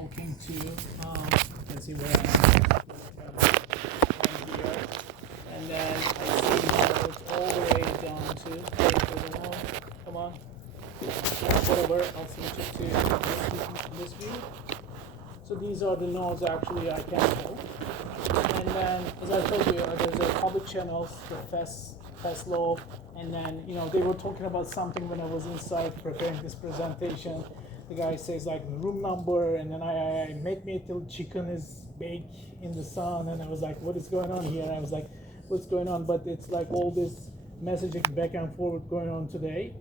talking to, you can see where I am here, and then I see nodes all the way down to, come on, whatever, I'll switch it to this view. So these are the nodes actually I can tell. And then, as I told you, there's a public channels, the fast law, and then, they were talking about something when I was inside preparing this presentation. The guy says like room number, and then I make me till chicken is baked in the sun, and I was like, what is going on here? And I was like, what's going on? But it's like all this messaging back and forth going on today.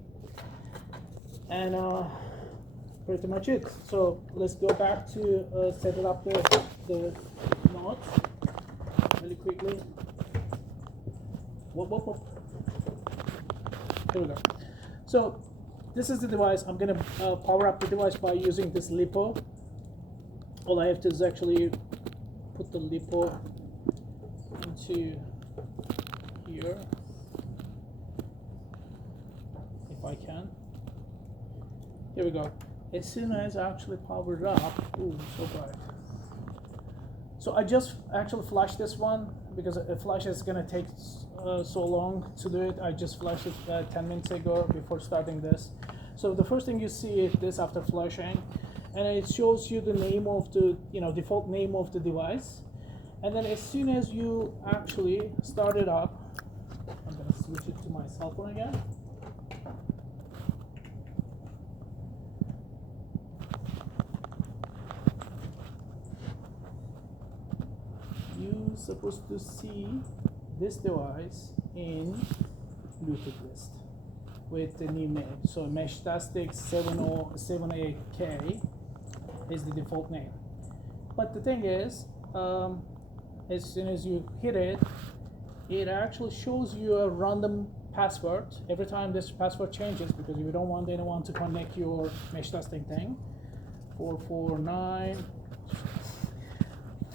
And pretty much it. So let's go back to setting up the nodes really quickly. Whoop. Here we go. So this is the device. I'm gonna power up the device by using this LiPo. All I have to do is actually put the LiPo into here, if I can. Here we go. As soon as I actually powered up, ooh, so bright. So I just actually flashed this one because a flash is gonna take so long to do it. I just flashed it 10 minutes ago before starting this. So the first thing you see is this after flashing, and it shows you the name of the, default name of the device. And then as soon as you actually start it up, I'm gonna switch it to my cell phone again. You're supposed to see this device in Bluetooth list with the new name. So Meshtastic 708K is the default name. But the thing is, as soon as you hit it, it actually shows you a random password every time this password changes, because you don't want anyone to connect your Meshtastic thing. 449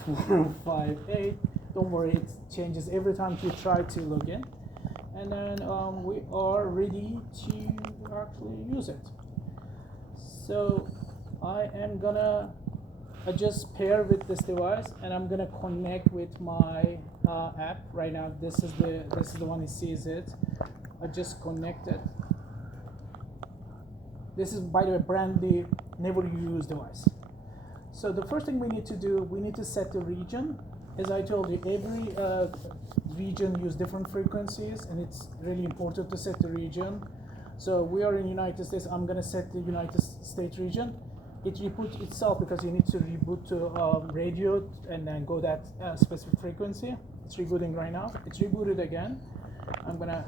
458. Don't worry, it changes every time you try to log in. And then we are ready to actually use it. So I am gonna just pair with this device, and I'm gonna connect with my app right now. This is the one that sees it. I just connected. This is, by the way, brand new, never used device. So the first thing we need to do, we need to set the region. As I told you, every region uses different frequencies, and it's really important to set the region. So we are in United States. I'm gonna set the United States region. It reboots itself because you need to reboot to radio and then go that specific frequency. It's rebooting right now. It's rebooted again. I'm gonna.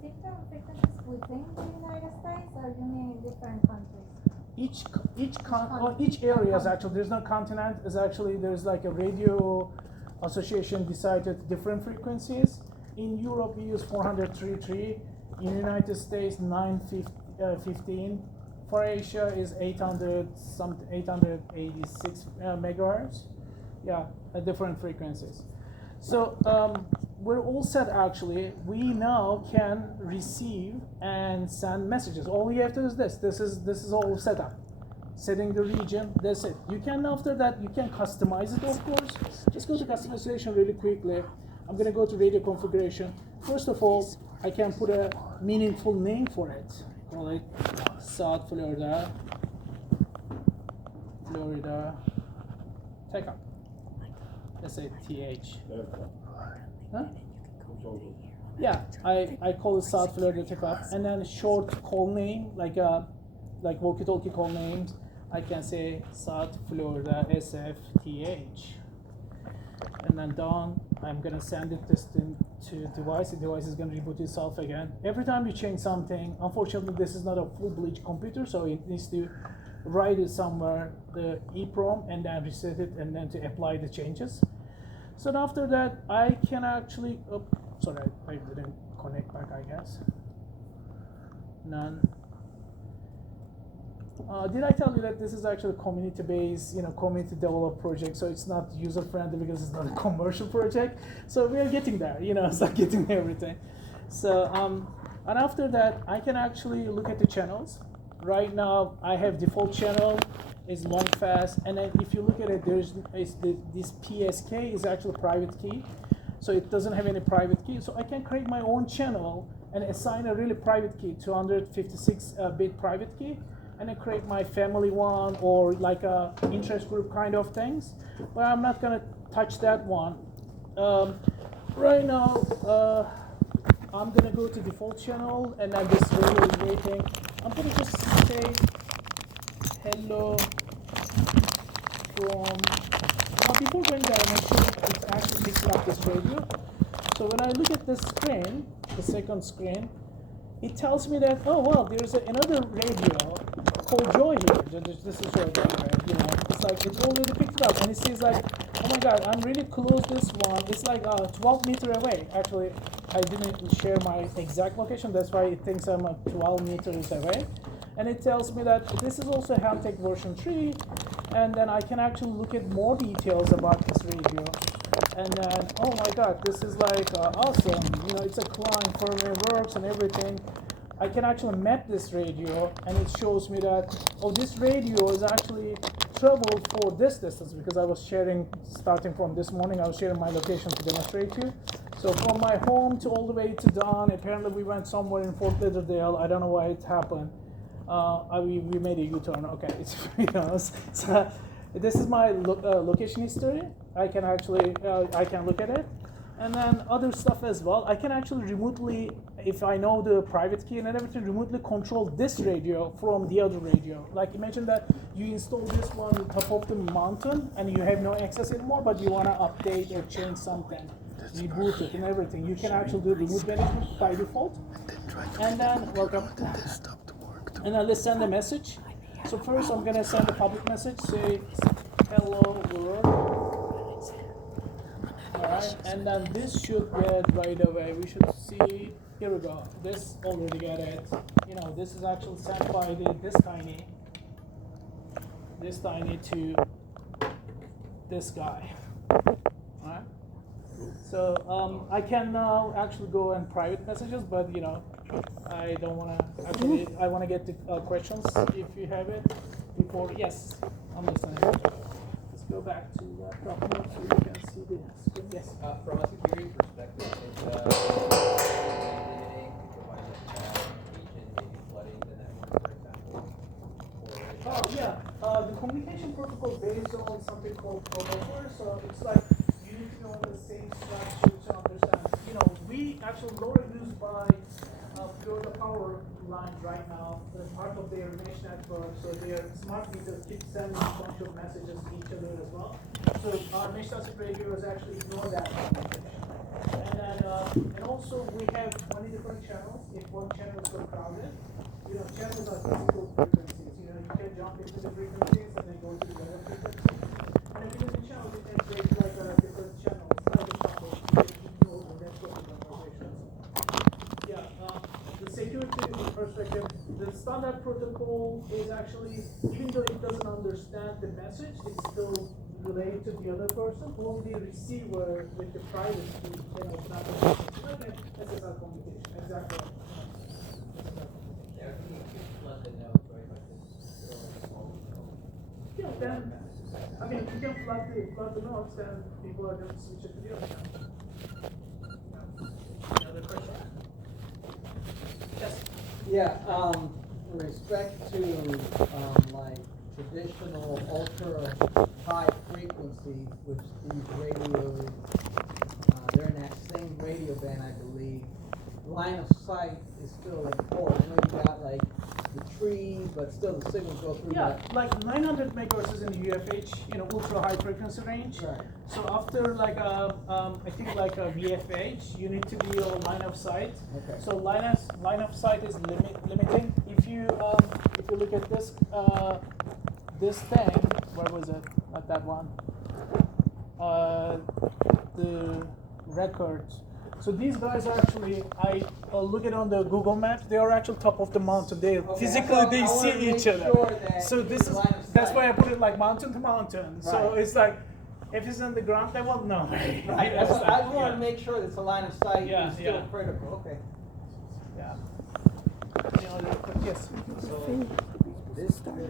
Different frequencies within the United States, or you mean different countries? Each area is actually, there's no continent, is actually, there's like a radio association decided different frequencies. In Europe we use 433, in the United States 915, for Asia is 886 megahertz. Yeah, different frequencies. So we're all set actually. We now can receive and send messages. All we have to do is this. This is all set up. Setting the region, that's it. You can, after that, you can customize it, of course. Just go to customization really quickly. I'm gonna go to radio configuration. First of all, I can put a meaningful name for it. Call it South Florida take up. Let's say TH. Huh? Yeah, I call it South Florida take up, and then short call name like walkie-talkie call names. I can say South Florida SFTH, and then done. I'm gonna send it this to device. The device is gonna reboot itself again. Every time you change something, unfortunately, this is not a full-fledged computer, so it needs to write it somewhere, the EEPROM, and then reset it, and then to apply the changes. So after that, I can actually. Oh, sorry, I didn't connect back. I guess none. Did I tell you that this is actually a community-based, community developed project? So it's not user-friendly because it's not a commercial project. So we are getting there, it's like getting everything. So and after that, I can actually look at the channels. right now I have default channel is long fast, and then if you look at it, this PSK is actually private key, so it doesn't have any private key. So I can create my own channel and assign a really private key, 256-bit private key, and then create my family one or like a interest group kind of things. But I'm not gonna touch that one. Right now, I'm gonna go to default channel, and then this radio is waiting. I'm gonna just say hello from. Before going there, make sure it actually picks up this radio. So when I look at this screen, the second screen, it tells me that, oh well, there's another radio called Joy here. This is Joy, you know. It's like it already picked it up, and it says like, oh my God, I'm really close. This one, it's like 12 meters away. Actually, I didn't share my exact location. That's why it thinks I'm 12 meters away. And it tells me that this is also Heltec version 3, and then I can actually look at more details about this radio. And then, oh my God, this is like awesome. You know, it's a client, firmware works and everything. I can actually map this radio, and it shows me that, oh, this radio is actually traveled for this distance, because I was sharing, starting from this morning, I was sharing my location to demonstrate to you. So from my home to all the way to Dawn, apparently we went somewhere in Fort Lauderdale. I don't know why it happened. We made a U-turn. Okay, it's so this is my location history. I can actually I can look at it, and then other stuff as well. I can actually remotely, if I know the private key and everything, remotely control this radio from the other radio. Like imagine that you install this one on top of the mountain and you have no access anymore, but you want to update or change something, reboot it and everything. You can actually do remote management by default. And then welcome. And then let's send a message. So first I'm gonna send a public message, say hello world. Alright, and then this should get right away. We should see, here we go. This already got it. You know, this is actually sent by this tiny to this guy. Alright. So I can now actually go and private messages, but you know, I don't want to, actually, I want to get the questions if you have it before, yes, I'm listening. Let's go back to that document so you can see the screen, yes. From a security perspective, is maybe flooding the network, for example? Oh, yeah, the communication protocol based on something called protocol, so it's like you need to know the same structure to understand. You know, we actually LoRa used by Florida Power lines right now, as part of their mesh network, so their smart meters keep sending a bunch of messages to each other as well. So our mesh traffic radios actually ignore that communication. And then, and also we have 20 different channels. If one channel is so crowded, you know, channels are physical frequencies. You know, you can jump into the frequencies and then go to the other frequencies. And if you use a channel, you can create like a different channel, like a couple, you can control the network conversations. Yeah, the security perspective, the standard protocol is actually, even though it doesn't understand the message, it's still related to the other person. Only the receiver with the private key can open up the message. Okay, SSL communication, exactly. Yeah, you can flood the nodes, right? Like this, Yeah, then, I mean, you can flood the nodes, then people are going to switch it to the other channel. Yeah. Any other questions? Yes. Yeah, in respect to like traditional ultra high frequencies, which these radios, they're in that same radio band, I believe. Line of sight is still important. I know you got like the trees, but still the signals go through. Yeah, like 900 megahertz is in the UFH, you know, ultra high frequency range. Right. So after like I think like a VFH, you need to be on line of sight. Okay. So line of sight is limiting. If you look at this this thing, where was it? Not that one. The records. So these guys are actually, I look at on the Google Maps, they are actually top of the mountain. They physically they see each other. Sure so this is, that's why I put it like mountain to mountain. Right. So it's like, if it's on the ground level, no. Right. That's what, I just want to make sure that the line of sight is still critical. Okay. Yeah. Yes. So this could be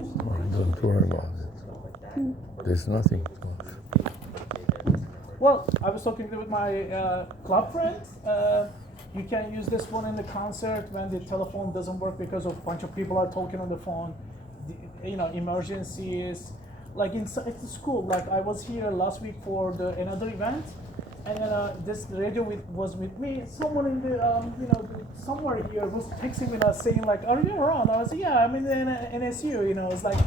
used Don't worry about it. stuff like that. There's nothing. Well, I was talking with my club friends. You can use this one in the concert when the telephone doesn't work because a bunch of people are talking on the phone. Emergencies. Like at the school. Like I was here last week for another event, and then this radio was with me. Someone in the somewhere here was texting me saying like, "Are you around?" I was like, "Yeah, I'm in the NSU." It's like,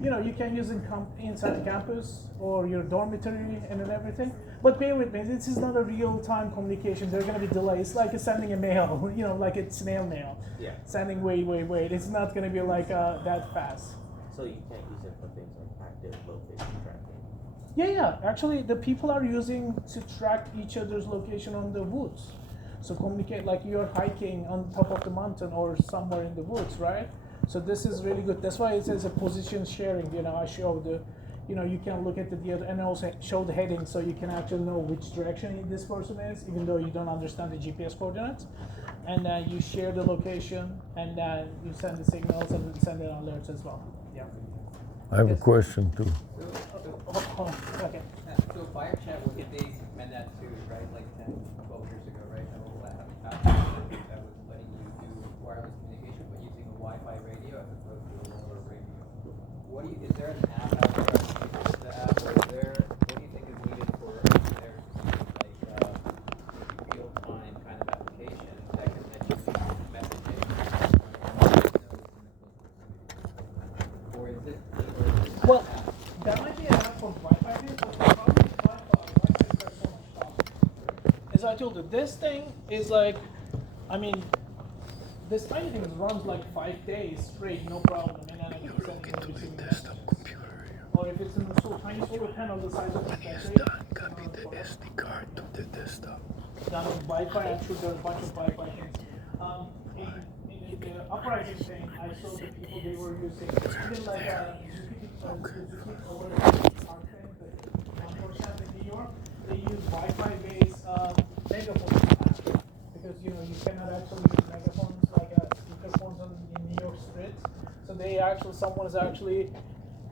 you can use it inside campus or your dormitory and everything. But bear with me, this is not a real-time communication. There are going to be delays. It's like sending a mail, like it's snail mail. Yeah. Sending wait. It's not going to be like that fast. So you can't use it for things like active location tracking. Yeah. Actually, the people are using to track each other's location on the woods. So communicate like you're hiking on top of the mountain or somewhere in the woods, right? So this is really good. That's why it says a position sharing. I show the, you can look at the other and also show the heading so you can actually know which direction this person is, even though you don't understand the GPS coordinates. And then you share the location and then you send the signals and send the alerts as well. Yeah. I have a question too. Okay. So fire chat was a big mandatory, right? Like 10, 12 years ago, right? That was letting you do wireless communication, but using a Wi-Fi radio as opposed to a lower radio. Is there an app out there? The app, or what do you think is needed for there to be like real-time kind of application that can then use messaging? Or is it? Well, that might be an app for Wi-Fi, but the problem with Wi-Fi is there's so much stuff. As I told you, this thing is like, this tiny thing runs like 5 days straight, no problem. And then I can send it and receiving messages. Or if it's in the tiny solar panel the size of the battery. Copy the SD card to the desktop. Down on Wi-Fi, I'm sure there are a bunch of Wi-Fi things. In the uprising thing, I saw the people they were using, even like over unfortunately in New York, they use Wi-Fi based megaphones because you cannot actually use megaphones like speakerphones in New York streets. So someone is actually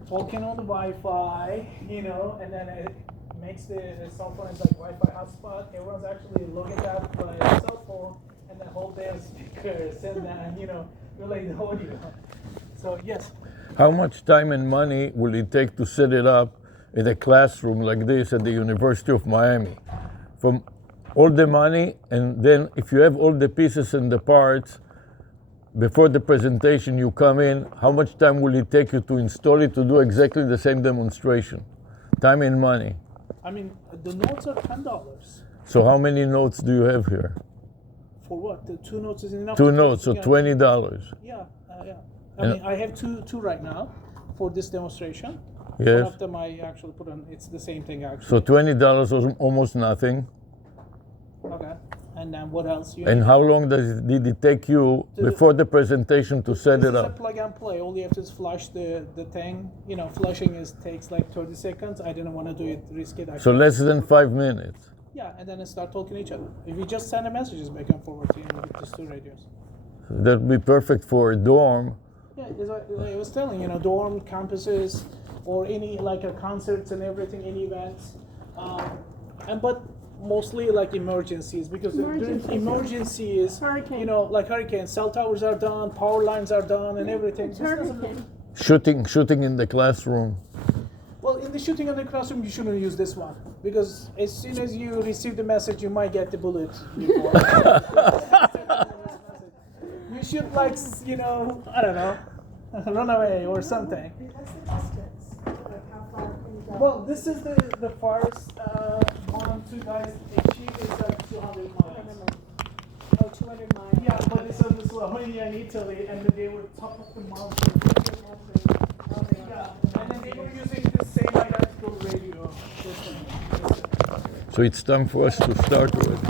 talking on the Wi-Fi, and then it makes the cell phone is like Wi-Fi hotspot. Everyone's actually looking at by cell phone and then hold their speakers and then relay the audio. So yes. How much time and money will it take to set it up in a classroom like this at the University of Miami? From all the money, and then if you have all the pieces and the parts, before the presentation you come in, how much time will it take you to install it to do exactly the same demonstration? Time and money. The notes are $10. So how many notes do you have here? For what? The 2 notes is enough? Two notes, so $20. Yeah. I have two right now for this demonstration. Yes. One of them I actually put on, it's the same thing actually. So $20 was almost nothing. Okay. And then what else? And how long did it take you before the presentation to set it This is a up? plug and play. All you have to is flush the thing. Flushing takes like 30 seconds. I didn't want to do it, risk it. So less than 5 minutes. Yeah, and then start talking to each other. If you just send the messages back and forward with these 2 radios. That would be perfect for a dorm. Yeah, as I was telling, dorm, campuses, or any concerts and everything, any events. But mostly like emergencies, because during emergencies, Hurricane. like hurricanes, cell towers are down, power lines are down, and everything. It's hurricane. Shooting in the classroom. Well, in the shooting in the classroom, you shouldn't use this one, because as soon as you receive the message, you might get the bullet before. You should I don't know, run away or something. What's the distance? Like how far can you go? Well, this is the farthest one, 2 guys achieve is like 200 miles. Oh, 200 miles. Yeah, but it's in Slovenia and Italy, and they were top of the mountain. Yeah, and then they were using the same identical radio system. So it's time for us to start already.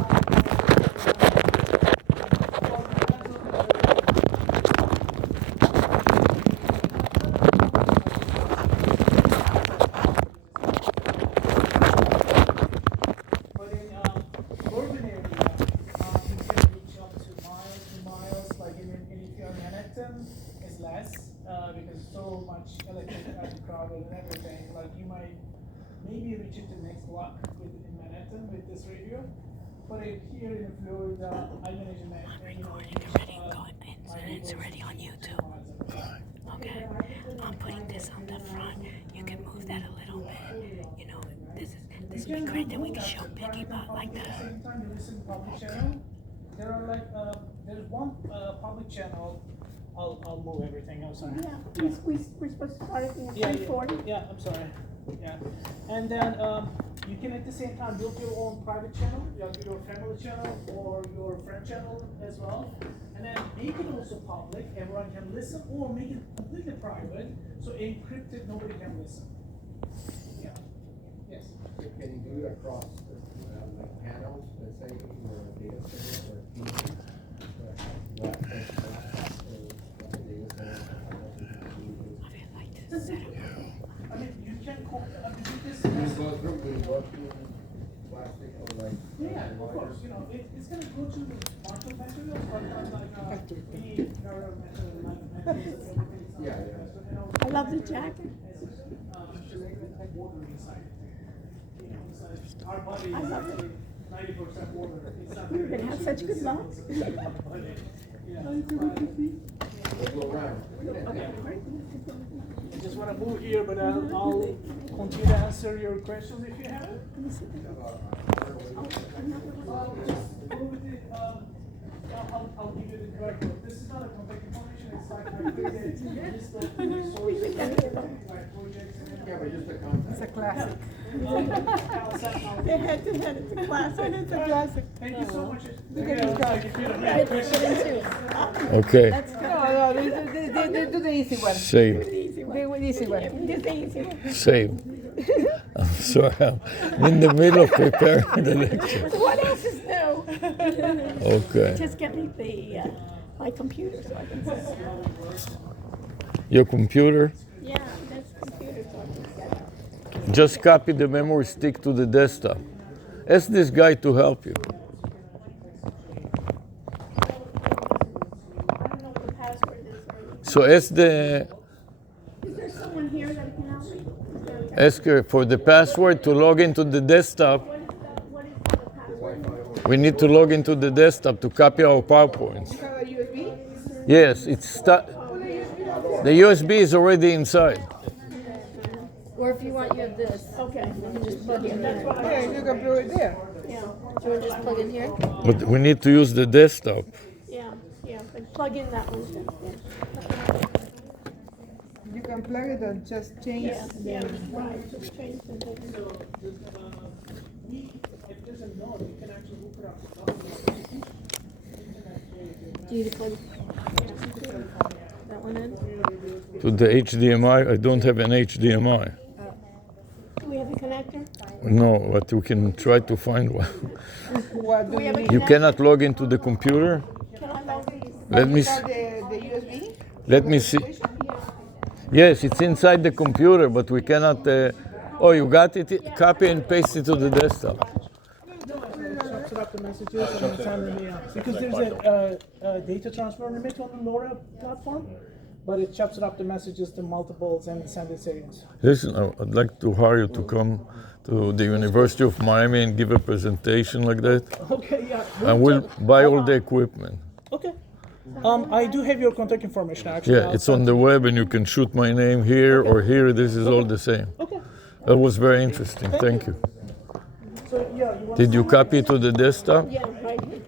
But in urban area, you can reach up to miles and miles. crowded and everything. Like you might maybe reach it to next block in Manhattan with this radio. But here in Florida, I manage a It's already on YouTube. Okay, I'm putting this on the front. You can move that a little bit. You know, this would be great that we can show Piggy Bot like that. At the same time, you listen to public channel. There are like there's one public channel. I'll move everything. I'm sorry. Yeah, we're supposed to start it in Yeah, 3:40. yeah, I'm sorry. Yeah, and then you can at the same time build your own private channel, you have your family channel or your friend channel as well, and then make it also public. Everyone can listen, or make it completely private, so encrypted, nobody can listen. Yeah. Yes. Can you do it across like panels, let's say, or a data center or a TV? I mean, you can call. I mean, this. Plastic or like. Yeah, of course. You know, it's gonna go to the market materials, but any kind of material like materials, everything. Yeah. I love the jacket. Water inside. You know, inside. Our body is actually 90% water. It's not You're gonna have such good luck. Go around. I just want to move here, but I'll continue to answer your questions if you have it. I'll give you the direct code. This is not a contact information. It's like I created a list of resources, like projects and Yeah, but just a contact. It's a classic. They had to have it to class, and it's a classic. Thank you so much. Okay. No, they do the easy one. Save. The easy one. Just the easy one. Save. I'm sorry. I'm in the middle of preparing the lecture. What else is new? Okay. Just get me the my computer so I can see. Your computer? Yeah, that's computer so I can get it. Just copy the memory stick to the desktop. Ask this guy to help you. I don't know what the password is. So ask the Is there someone here that can help me? Is there- ask her for the password to log into the desktop. What is the password? We need to log into the desktop to copy our PowerPoints. You have a USB? Yes, the USB is already inside. Or if you want, you have this. Okay. You can just plug in there. Yeah, you can plug it there. Yeah, Do you want to just plug in here? But we need to use the desktop. yeah, but plug in that one too. You can plug it and just change. Yeah, right, just change the thing. If there's a node, you can actually hook it up. Do you plug that one in? To the HDMI, I don't have an HDMI. Do we have a connector? No, but we can try to find one. What do We you have a need? You cannot log into the computer? Can I log in? Let me Have the USB? let me see. Yes, it's inside the computer, but we cannot. Oh, you got it? Copy and paste it to the desktop. Chops it up the messages and send them, yeah. Because there's a data transfer limit on the LoRa platform, but it chops it up the messages to multiples and send it series. Listen, I'd like to hire you to come to the University of Miami and give a presentation like that. Okay, yeah. And we'll buy all the equipment. Okay. I do have your contact information actually. Yeah, it's on the web and you can shoot my name here or here. This is all the same. Okay. That was very interesting. Thank you. So yeah, you want Did you copy to the desktop? Yeah, right here.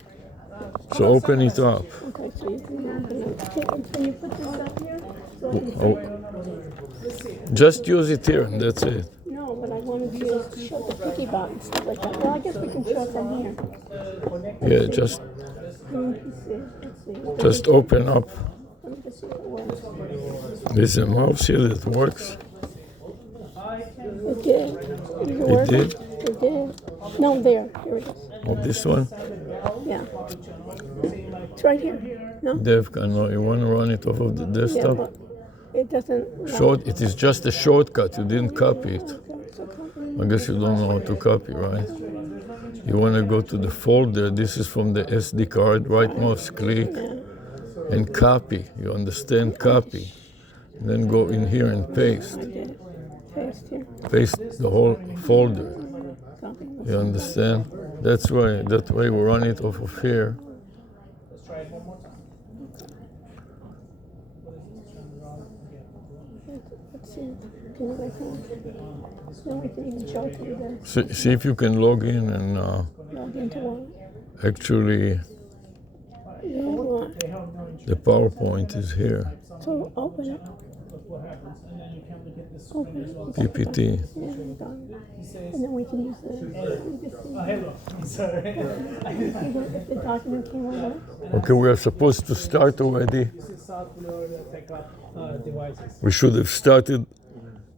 So open it up. Okay, so you can open it. Can you put this up here? So I can Oh, just use it here and that's it. No, but I wanted to show the cookie box and stuff like that. Well, I guess we can show it from here. Yeah, just Let's see. just open up. Let me just see if it works. There's a mouse here that works. It did. Did it work? did? It did. No, there. Here it is. Oh, this one? Yeah. It's right here. No? Devka, no, you want to run it off of the Yeah, desktop? but it doesn't. Short, it is just a shortcut. You didn't copy it. It's okay. I guess you don't know how to copy, right? You want to go to the folder. This is from the SD card. Right mouse click and copy. You understand? Copy. And then go in here and paste. I did it. Paste here. Paste the whole folder. Copy. You understand? That way we run it off of here. Let's try it one more time. Let's see. Can you make one? Then we can even show it to you guys. See if you can log in and Log into one. actually You know what? They the have no PowerPoint is here. So open it. what happens, and then you can look at the screen Open as it. well. PPT. Yeah, done. He says, And then we can use the. We just see oh, hello, I'm sorry. if the document came over. Okay, we are supposed to start already. This is South Florida Tech Up devices. We should have started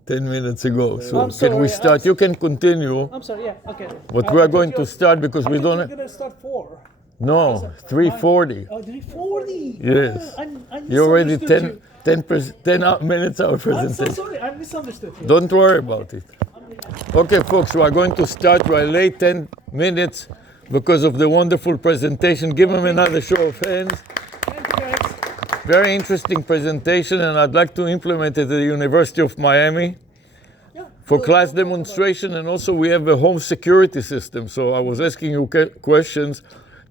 10 minutes ago. So I'm can we sorry, start? You can continue. I'm sorry, yeah, okay. But we are going to start because we don't We're have. gonna start 4. No, 3:40. Oh, 3:40? Yes. I You already misunderstood 10 minutes our I'm so presentation. sorry, I misunderstood you. Don't worry about it. Okay, folks, we are going to start. We're late 10 minutes because of the wonderful presentation. Give them another show of hands. Thank you, guys. Very interesting presentation, and I'd like to implement it at the University of Miami Yeah. for class demonstration, and also we have a home security system. So I was asking you questions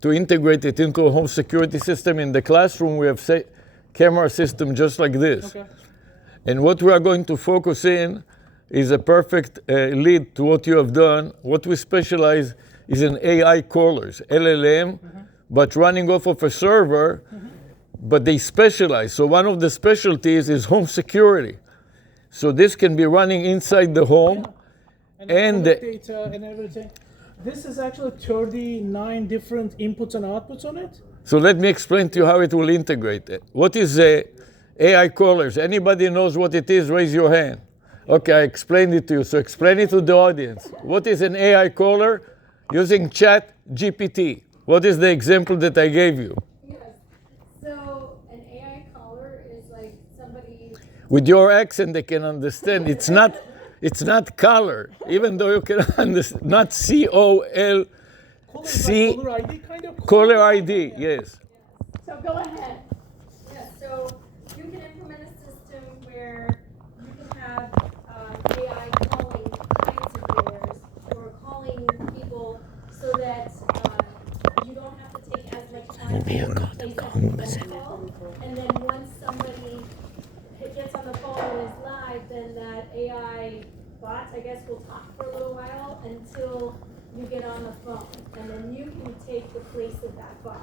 to integrate it into a home security system. In the classroom, we have camera system just like this. Okay. And what we are going to focus in is a perfect lead to what you have done. What we specialize is in AI callers, LLM, but running off of a server, but they specialize. So one of the specialties is home security. So this can be running inside the home. And the data and everything. This is actually 39 different inputs and outputs on it. So let me explain to you how it will integrate it. What is AI callers? Anybody knows what it is? Raise your hand. Okay, I explained it to you. So explain it to the audience. What is an AI caller? Using Chat GPT. What is the example that I gave you? Yes. So an AI caller is like somebody. With your accent, they can understand. It's not color, even though you can understand. Not COL. C. Caller ID kind of? Caller ID, yes. So go ahead. Yeah. So you can implement a system where you can have AI calling clients of yours or calling people so that you don't have to take as much time to place that phone call. And then once somebody gets on the phone and is live, then that AI bot, I guess, will talk for a little while until you get on the phone, and then you can take the place of that bot.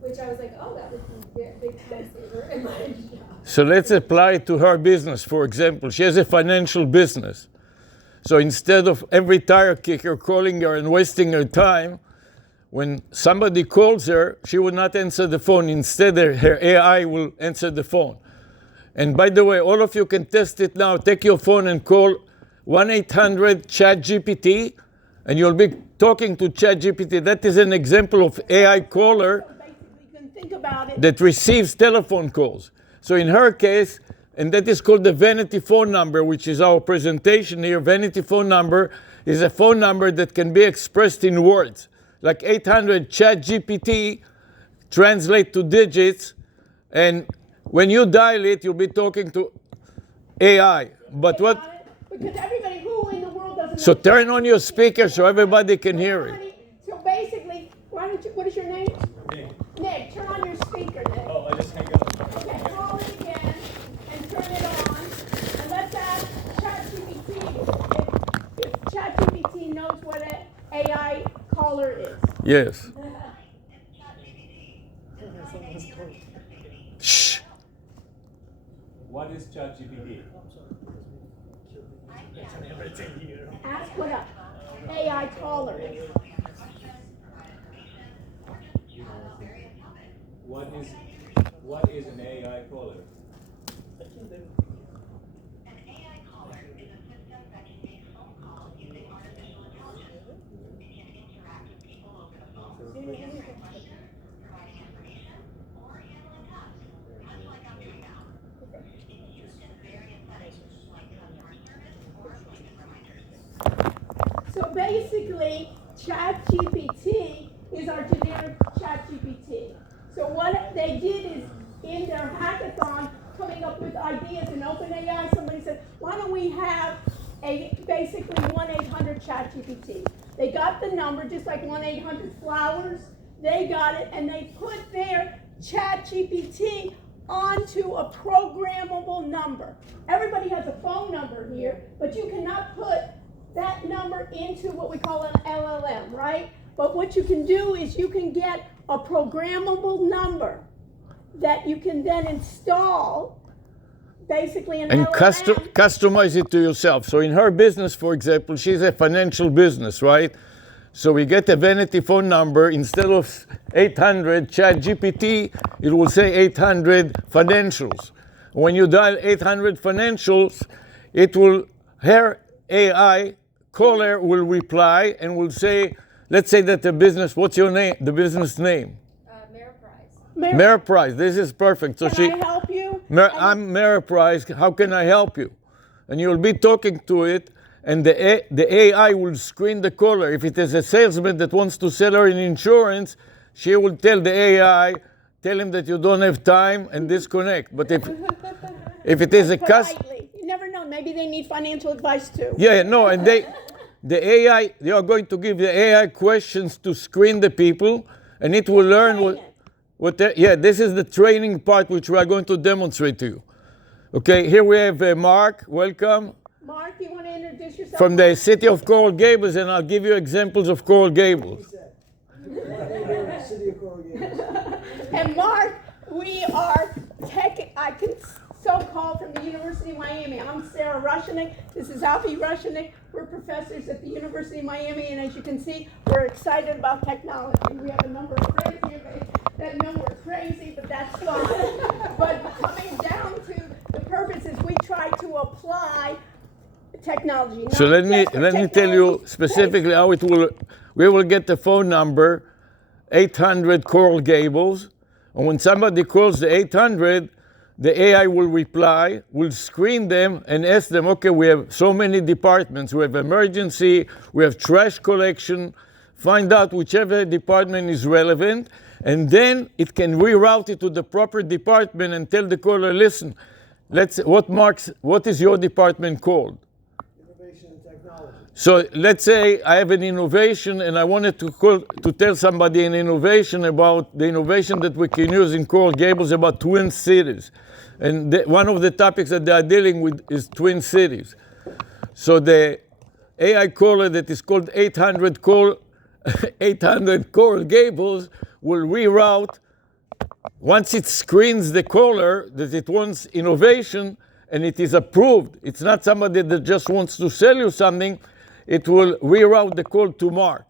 Which I was like, oh, that would be a big time saver in my job. So let's apply it to her business. For example, she has a financial business. So instead of every tire kicker calling her and wasting her time, when somebody calls her, she will not answer the phone. Instead, her AI will answer the phone. And by the way, all of you can test it now. Take your phone and call 1-800-CHAT-GPT, and you'll be talking to ChatGPT. That is an example of AI caller Basically, you can think about it. that receives telephone calls. So in her case, and that is called the vanity phone number, which is our presentation here. Vanity phone number is a phone number that can be expressed in words. Like 800 ChatGPT translate to digits, and when you dial it, you'll be talking to AI. But what? Because everybody who in the world doesn't So know. turn on your speaker so everybody can hear it. So basically, why don't you, what is your name? Nick, turn on your speaker, Nick. Oh, I just hang up. Okay, call it again and turn it on. And let's ask ChatGPT if ChatGPT knows what an AI caller is. Yes. Shh. What is ChatGPT? Ask what an AI caller is. What is an AI caller? So basically, ChatGPT is our generic ChatGPT. So what they did is, in their hackathon, coming up with ideas in OpenAI, somebody said, why don't we have basically 1-800-CHAT-GPT. They got the number, just like 1-800-Flowers. They got it, and they put their ChatGPT onto a programmable number. Everybody has a phone number here, but you cannot put that number into what we call an LLM, right? But what you can do is you can get a programmable number that you can then install basically an And LLM. customize it to yourself. So in her business, for example, she's a financial business, right? So we get a vanity phone number. Instead of 800 ChatGPT, it will say 800 financials. When you dial 800 financials, her AI caller will reply and will say, let's say that the business, what's your name, the business name? Ameriprise. This is perfect. So Can I help you? I'm Ameriprise. How can I help you? And you'll be talking to it, and the AI will screen the caller. If it is a salesman that wants to sell her an insurance, she will tell the AI, tell him that you don't have time and disconnect. But if it is a Politely. You never know. Maybe they need financial advice too. yeah, no, and they are going to give the AI questions to screen the people, and it will learn this is the training part which we are going to demonstrate to you. Okay, here we have Mark. Welcome. Mark, you want to introduce yourself? From the city of Coral Gables, and I'll give you examples of Coral Gables. And Mark, we are so-called from the University of Miami. I'm Sarah Rushenick. This is Alfie Rushenick. We're professors at the University of Miami, and as you can see, we're excited about technology. We have a number of friends here that know we're crazy, but that's fine. But coming down to the purpose is we try to apply technology. So let me tell you specifically how it will. We will get the phone number 800 Coral Gables, and when somebody calls the 800, the AI will reply, will screen them and ask them, okay, we have so many departments. We have emergency, we have trash collection. Find out whichever department is relevant, and then it can reroute it to the proper department and tell the caller, listen, what is your department called? Innovation and technology. So let's say I have an innovation and I wanted to tell somebody an innovation about the innovation that we can use in Coral Gables about twin cities. And one of the topics that they are dealing with is twin cities. So the AI caller that is called 800 Coral Gables will reroute, once it screens the caller that it wants innovation and it is approved. It's not somebody that just wants to sell you something. It will reroute the call to Mark.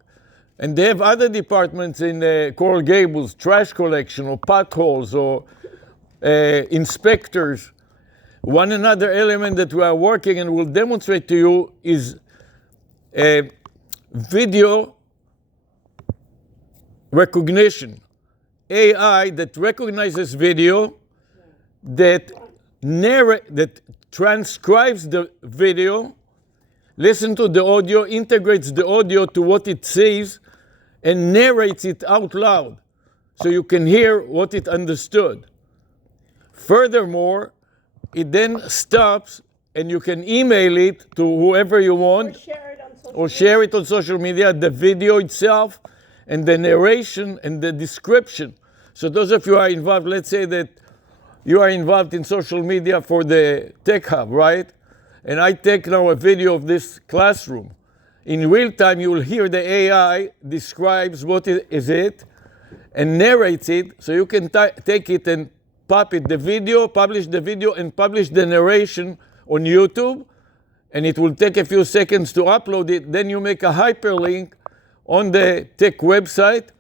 And they have other departments in Coral Gables, trash collection or potholes or inspectors. One another element that we are working and will demonstrate to you is video recognition. AI that recognizes video, that transcribes the video, listen to the audio, integrates the audio to what it says, and narrates it out loud so you can hear what it understood. Furthermore, it then stops and you can email it to whoever you want or share it on social media, the video itself and the narration and the description. So those of you who are involved, let's say that you are involved in social media for the Tech Hub, right? And I take now a video of this classroom. In real time, you will hear the AI describes what is it and narrates it, so you can take it and publish the video and publish the narration on YouTube, and it will take a few seconds to upload it. Then you make a hyperlink on the tech website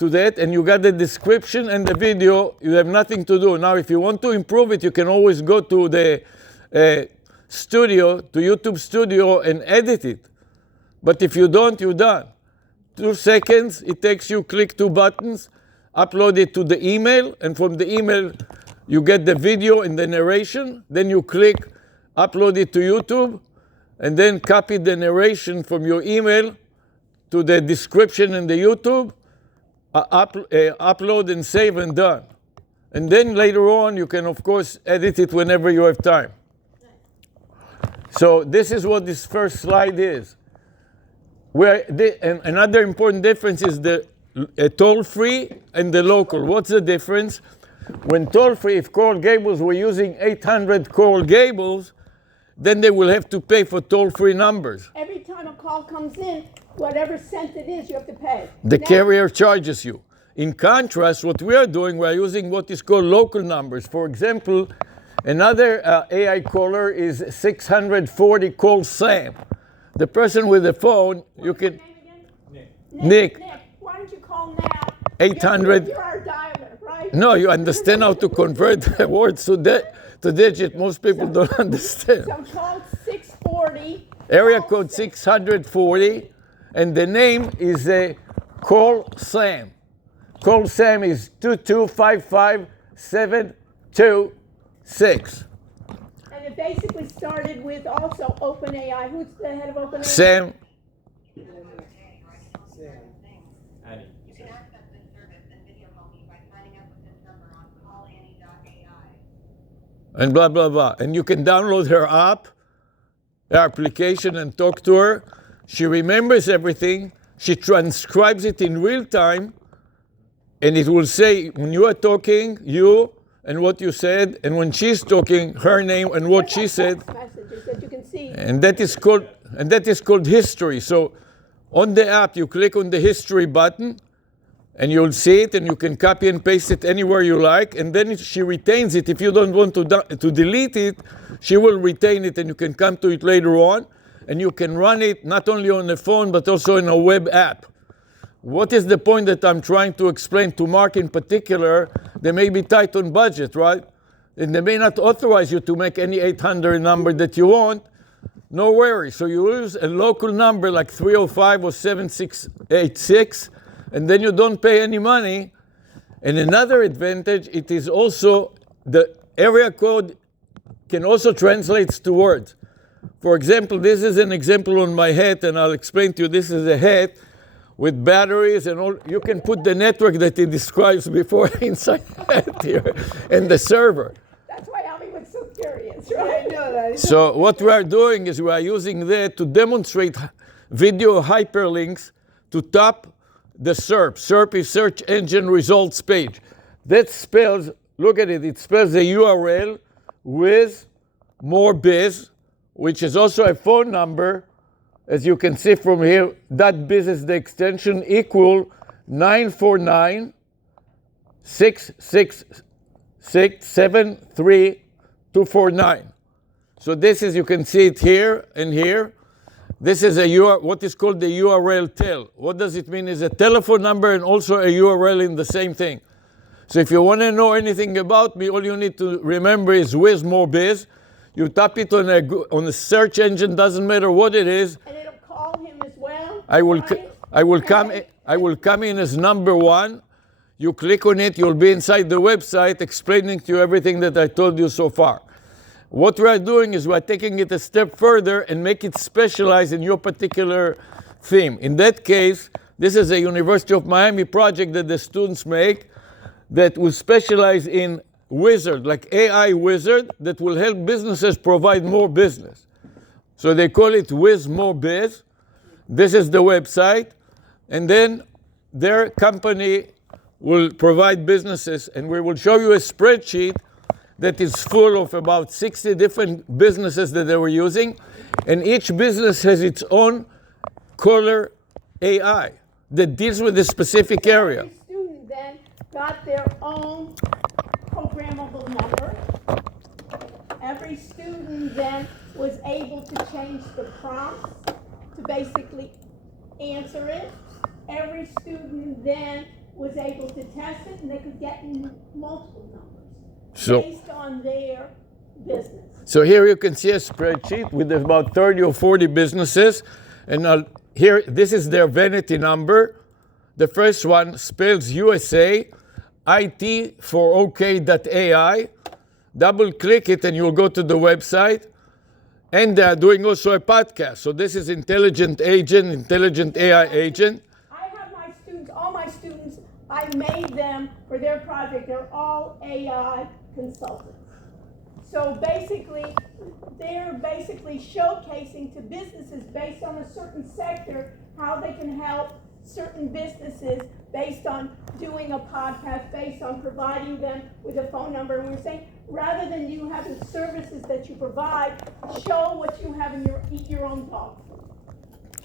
to that, and you got the description and the video. You have nothing to do. Now, if you want to improve it, you can always go to the YouTube Studio and edit it. But if you don't, you're done. 2 seconds, it takes you, click 2 buttons, upload it to the email, and from the email, you get the video and the narration. Then you click, upload it to YouTube, and then copy the narration from your email to the description in the YouTube, upload and save and done. And then later on, you can, of course, edit it whenever you have time. So this is what this first slide is. And another important difference is the toll-free and the local. What's the difference? When toll-free, if Coral Gables were using 800 Coral Gables, then they will have to pay for toll-free numbers. Every time a call comes in, whatever cent it is, you have to pay. The carrier charges you. In contrast, what we are doing, we are using what is called local numbers. For example, another AI caller is 640 call Sam. The person with the phone, you can... Nick. Why don't you call now? 800. You're our dialer, right? No, you understand how to convert the words to digit. Most people don't understand. So call 640. Area code 640, and the name is Call Sam. Call Sam is 2255726. And it basically started with also OpenAI. Who's the head of OpenAI? Sam. Annie. And blah, blah, blah. And you can download her app, her application, and talk to her. She remembers everything. She transcribes it in real time. And it will say, when you are talking, you and what you said, and when she's talking, her name and what she said. Messages that you can see. And that is called history. So on the app, you click on the history button, and you'll see it, and you can copy and paste it anywhere you like. And then she retains it. If you don't want to delete it, she will retain it, and you can come to it later on. And you can run it not only on the phone, but also in a web app. What is the point that I'm trying to explain to Mark in particular? They may be tight on budget, right? And they may not authorize you to make any 800 number that you want. No worry. So you use a local number like 305 or 7686, and then you don't pay any money. And another advantage, it is also the area code can also translate to words. For example, this is an example on my hat, and I'll explain to you. This is a hat with batteries and all. You can put the network that he describes before inside here and the server. That's why Alvy was so curious, right? I know that. So what we are doing is we are using that to demonstrate video hyperlinks to top the SERP. SERP is Search Engine Results Page. That spells, look at it, it spells the URL with more biz, which is also a phone number. As you can see from here, that biz is the extension equal 949-666-73249. So this is, you can see it here and here. This is what is called the URL tel. What does it mean? Is a telephone number and also a URL in the same thing. So if you want to know anything about me, all you need to remember is with more biz. You tap it on a search engine, doesn't matter what it is. And it'll call him as well. I will come in as number one. You click on it, you'll be inside the website explaining to you everything that I told you so far. What we are doing is we're taking it a step further and make it specialized in your particular theme. In that case, this is a University of Miami project that the students make that will specialize in wizard, like AI wizard, that will help businesses provide more business. So they call it Wiz More Biz. This is the website. And then their company will provide businesses, and we will show you a spreadsheet that is full of about 60 different businesses that they were using. And each business has its own caller AI that deals with a specific area. Every student then got their own programmable number. Every student then was able to change the prompts to basically answer it. Every student then was able to test it, and they could get multiple numbers based on their business. So here you can see a spreadsheet with about 30 or 40 businesses. And here, this is their vanity number. The first one spells USA, IT for OK.ai. Double click it and you'll go to the website. And they are doing also a podcast. So this is Intelligent Agent, Intelligent AI Agent. I have all my students I made them for their project. They're all AI consultants. So basically, they're basically showcasing to businesses based on a certain sector how they can help certain businesses based on doing a podcast, based on providing them with a phone number. And we're saying, rather than you having services that you provide, show what you have in your eat your own dog.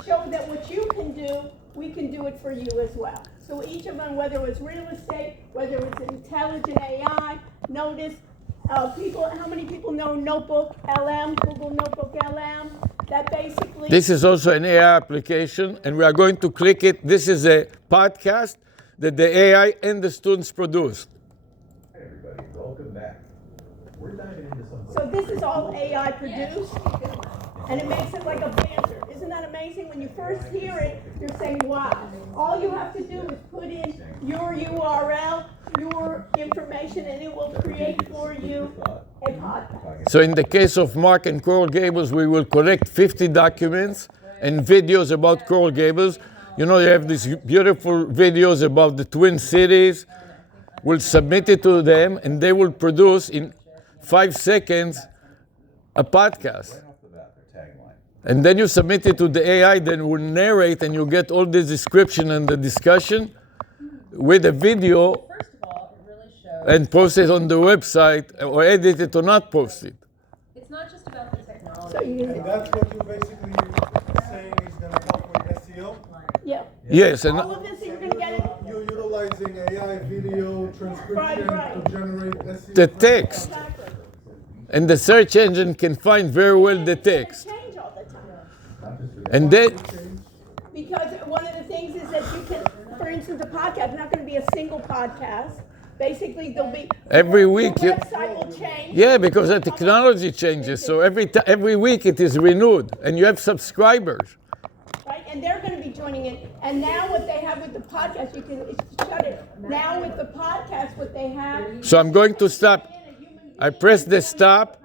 Show that what you can do, we can do it for you as well. So each of them, whether it was real estate, whether it was intelligent AI, notice people. How many people know Notebook LM, Google Notebook LM? That basically. This is also an AI application, and we are going to click it. This is a podcast that the AI and the students produced. Hey everybody, welcome back. We're diving into some. So this is all AI produced, and it makes it like a banter. Isn't that amazing? When you first hear it, you're saying, wow. All you have to do is put in your URL, your information, and it will create for you a podcast. So in the case of Mark and Coral Gables, we will collect 50 documents and videos about Coral Gables. You know, you have these beautiful videos about the Twin Cities. We'll submit it to them, and they will produce in 5 seconds a podcast. And then you submit it to the AI, then we'll narrate, and you get all the description and the discussion with a video. First of all, it really shows. And post it on the website, or edit it or not post it. It's not just about the technology. So you, And that's what you basically saying is going to help with SEO? yeah. Yes, and All of this you're going to get it. You're utilizing AI video transcription Right. to generate SEO. the text. Exactly. And the search engine can find very well the text. Change all the time. And then, Because one of the things is that you can, for instance, a podcast is not going to be a single podcast. Basically, there'll be Every week your you- website will change. yeah, because the technology changes, so every week it is renewed, and you have subscribers. Right, and they're going to be joining in. And now what they have with the podcast, you can shut it. Now with the podcast, what they have. So I'm going to stop. I press the stop,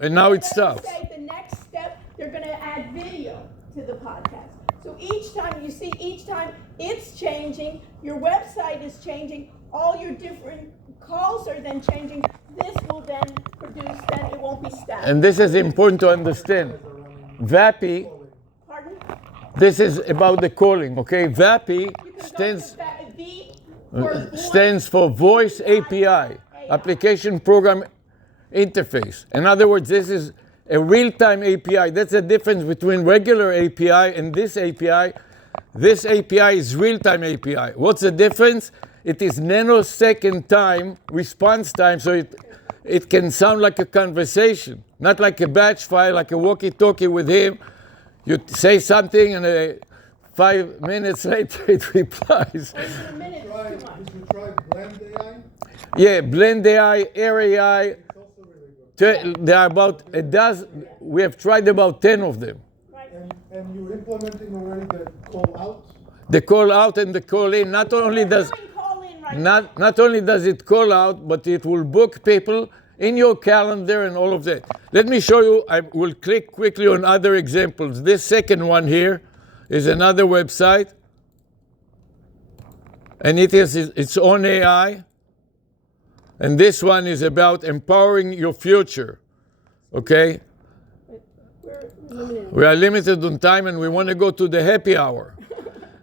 and now it stops. Say the next step, they're going to add video to the podcast. So each time you see, each time it's changing, your website is changing, all your different calls are then changing. This will then produce, then it won't be static. And this is important to understand. VAPI, Pardon? this is about the calling, okay? VAPI You can stands go to V for voice. stands for Voice API, Application Program Interface. In other words, this is a real-time API. That's the difference between regular API and this API. This API is real-time API. What's the difference? It is nanosecond time, response time, so it can sound like a conversation, not like a batch file, like a walkie-talkie with him. You say something and 5 minutes later it replies. Wait a minute, it's too much. Did you try Blend AI? Yeah, Blend AI, Air AI. It's also really good. There are about a dozen. We have tried about 10 of them. And you're implementing already the call out? The call out and the call in. Not only does not only does it call out, but it will book people in your calendar and all of that. Let me show you. I will click quickly on other examples. This second one here is another website, and it is its own AI. And this one is about empowering your future. Okay? We are limited on time and we want to go to the happy hour.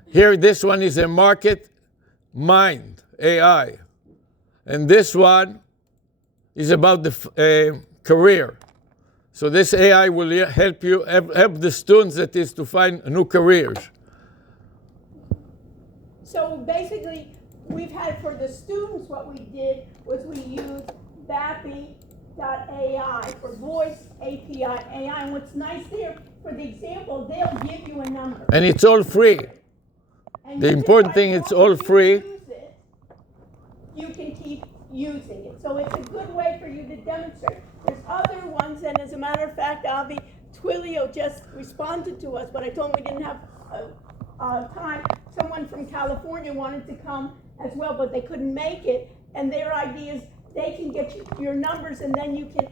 Here, this one is a market mind, AI. And this one is about the career. So this AI will help you, help the students, that is, to find new careers. So basically, we've had for the students, what we did was we used BAPI.ai for voice API AI. And what's nice there, for the example, they'll give you a number. And it's all free. And The you important decide thing, it's how all you free. use it, you can keep using it. So it's a good way for you to demonstrate. There's other ones, and as a matter of fact, Avi Twilio just responded to us, but I told him we didn't have time. Someone from California wanted to come as well, but they couldn't make it. And their idea is they can get you your numbers, and then you can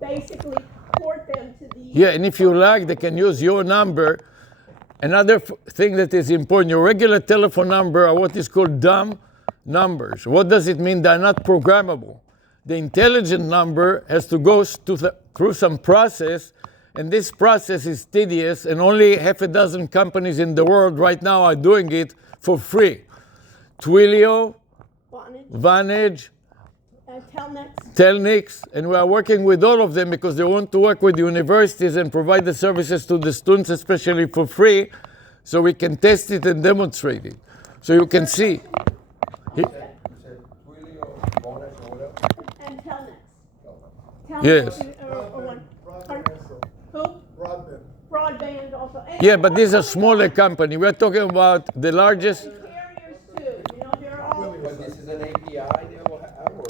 basically port them to the. Yeah, and if you like, they can use your number another thing that is important, your regular telephone number are what is called dumb numbers. What does it mean? They're not programmable. The intelligent number has to go through some process, and this process is tedious, and only half a dozen companies in the world right now are doing it for free. Twilio, Vantage, Telnix, and we are working with all of them because they want to work with universities and provide the services to the students, especially for free, so we can test it and demonstrate it. So you can see. And Telnix. Yes. Who? Broadband also. Yeah, but this is a smaller company. We're talking about the largest. Carriers too. You know, they're all. But this is an API they will have, or?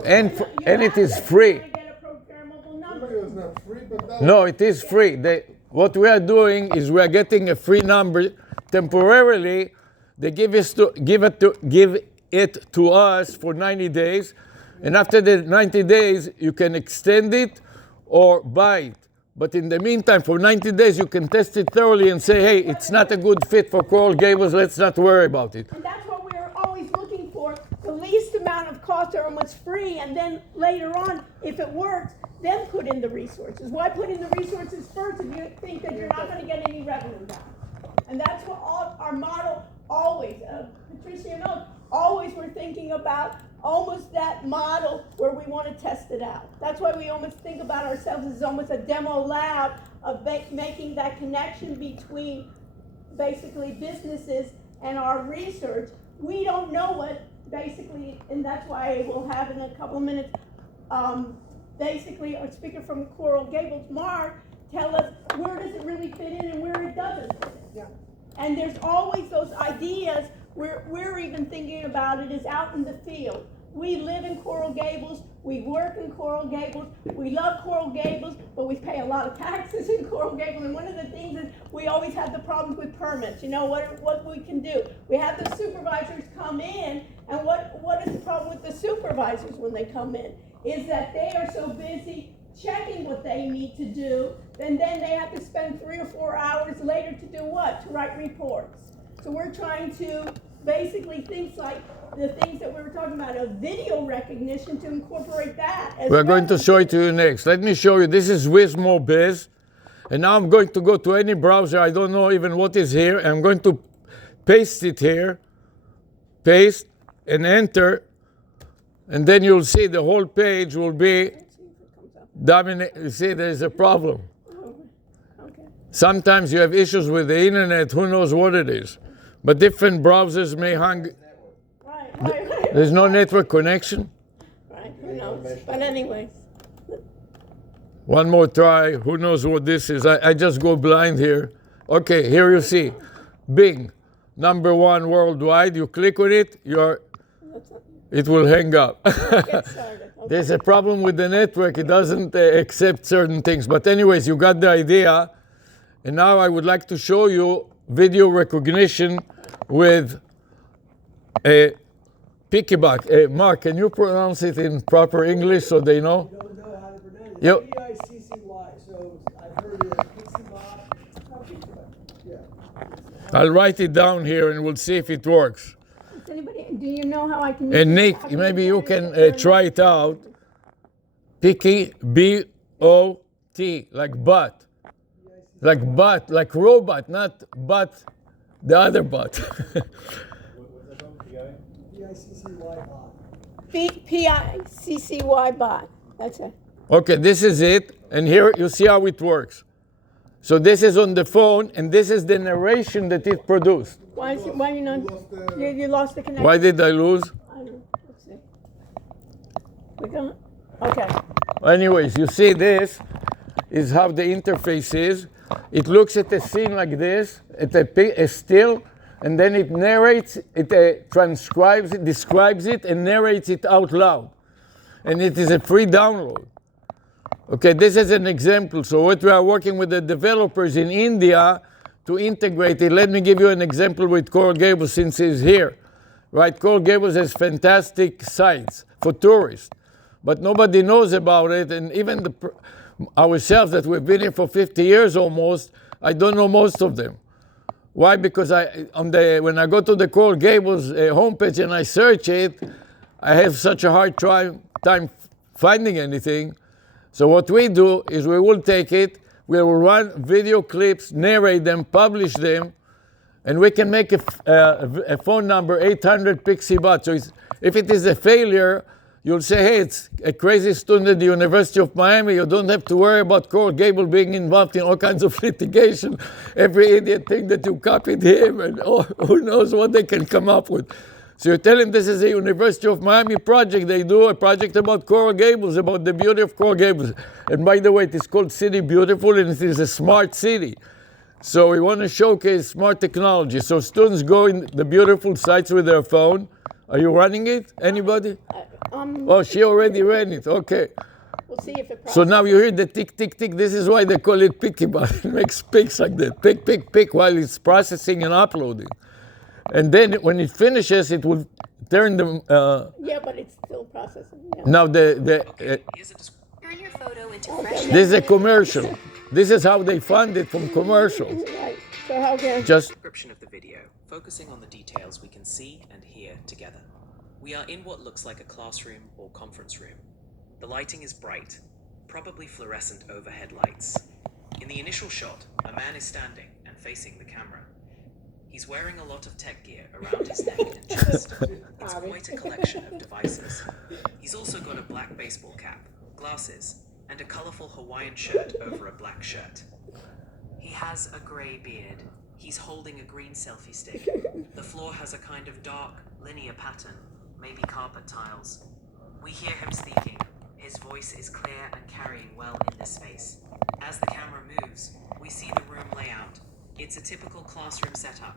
And it is free. It's not free, but that. No, it is free. What we are doing is we are getting a free number temporarily. They give it to us for 90 days, and after the 90 days, you can extend it or buy it. But in the meantime, for 90 days, you can test it thoroughly and say, hey, it's not a good fit for Coral Gables. Let's not worry about it. And that's what we're always looking for, the least amount of cost or almost free, and then later on, if it works, then put in the resources. Why put in the resources first if you think that you're not going to get any revenue back? And that's what our model always, Patricia knows, always we're thinking about almost that model where we want to test it out. That's why we almost think about ourselves as almost a demo lab of making that connection between basically businesses and our research. We don't know what basically, and that's why we'll have in a couple of minutes, basically our speaker from Coral Gables, Mark, tell us where does it really fit in and where it doesn't fit in. Yeah. And there's always those ideas. We're even thinking about it is out in the field. We live in Coral Gables, we work in Coral Gables, we love Coral Gables, but we pay a lot of taxes in Coral Gables, and one of the things is we always have the problems with permits. You know, what we can do. We have the supervisors come in, and what is the problem with the supervisors when they come in? Is that they are so busy checking what they need to do, and then they have to spend 3 or 4 hours later to do what? To write reports. So we're trying to basically things like the things that we were talking about, a video recognition, to incorporate that. We're going to show it to you next. Let me show you. This is Wismo Biz. And now I'm going to go to any browser. I don't know even what is here. I'm going to paste it here. Paste and enter. And then you'll see the whole page will be dominated. You see, there's a problem. Sometimes you have issues with the internet. Who knows what it is? But different browsers may hang. Right. There's no network connection. Right, who knows? But anyway. One more try. Who knows what this is? I just go blind here. Okay, here you see. Bing, #1 worldwide. You click on it, it will hang up. There's a problem with the network. It doesn't accept certain things. But anyways, you got the idea. And now I would like to show you video recognition with a piggyback. Mark, can you pronounce it in proper English so they know? I don't know how to pronounce it. Yep. P-I-C-C-Y. So I've heard it as Pixie. Yeah. I'll write it down here and we'll see if it works. Do you know how I can? And Nick, maybe you can try it out. Picky, B-O-T, like butt. Like butt, like robot, not butt, the other butt. P-I-C-C-Y bot. P-I-C-C-Y bot. That's it. Okay, this is it. And here you see how it works. So this is on the phone, and this is the narration that it produced. Why you not? You lost the connection. Why did I lose? I don't know. Let's see. We're going. Okay. Anyways, you see this is how the interface is. It looks at a scene like this, at a still, and then it narrates, it transcribes it, describes it, and narrates it out loud. And it is a free download. Okay, this is an example. So what we are working with the developers in India to integrate it. Let me give you an example with Coral Gables since he's here. Right, Coral Gables has fantastic sites for tourists, but nobody knows about it, and even ourselves that we've been here for 50 years almost, I don't know most of them. Why? Because when I go to the Coral Gables homepage and I search it, I have such a hard time finding anything. So what we do is we will take it, we will run video clips, narrate them, publish them, and we can make a phone number 800 Pixie Bot. So if it is a failure, you'll say, hey, it's a crazy student at the University of Miami. You don't have to worry about Coral Gable being involved in all kinds of litigation. Every idiot thing that you copied him, and who knows what they can come up with. So you tell him this is a University of Miami project. They do a project about Coral Gables, about the beauty of Coral Gables. And by the way, it is called City Beautiful, and it is a smart city. So we want to showcase smart technology. So students go in the beautiful sites with their phone. Are you running it? Anybody? Oh, she already ran it. Okay. We'll see if it So now you hear the tick, tick, tick. This is why they call it picky bot. It makes picks like that. Pick, pick, pick while it's processing and uploading. And then when it finishes, it will turn the... yeah, but it's still processing. Yeah. Now Turn your photo into fresh. this is a commercial. This is how they fund it from commercials. Right. So how can... Just Description of the video, focusing on the details we can see and hear together. We are in what looks like a classroom or conference room. The lighting is bright, probably fluorescent overhead lights. In the initial shot, a man is standing and facing the camera. He's wearing a lot of tech gear around his neck and chest. It's quite a collection of devices. He's also got a black baseball cap, glasses, and a colorful Hawaiian shirt over a black shirt. He has a gray beard. He's holding a green selfie stick. The floor has a kind of dark, linear pattern, maybe carpet tiles. We hear him speaking. His voice is clear and carrying well in this space. As the camera moves, we see the room layout. It's a typical classroom setup.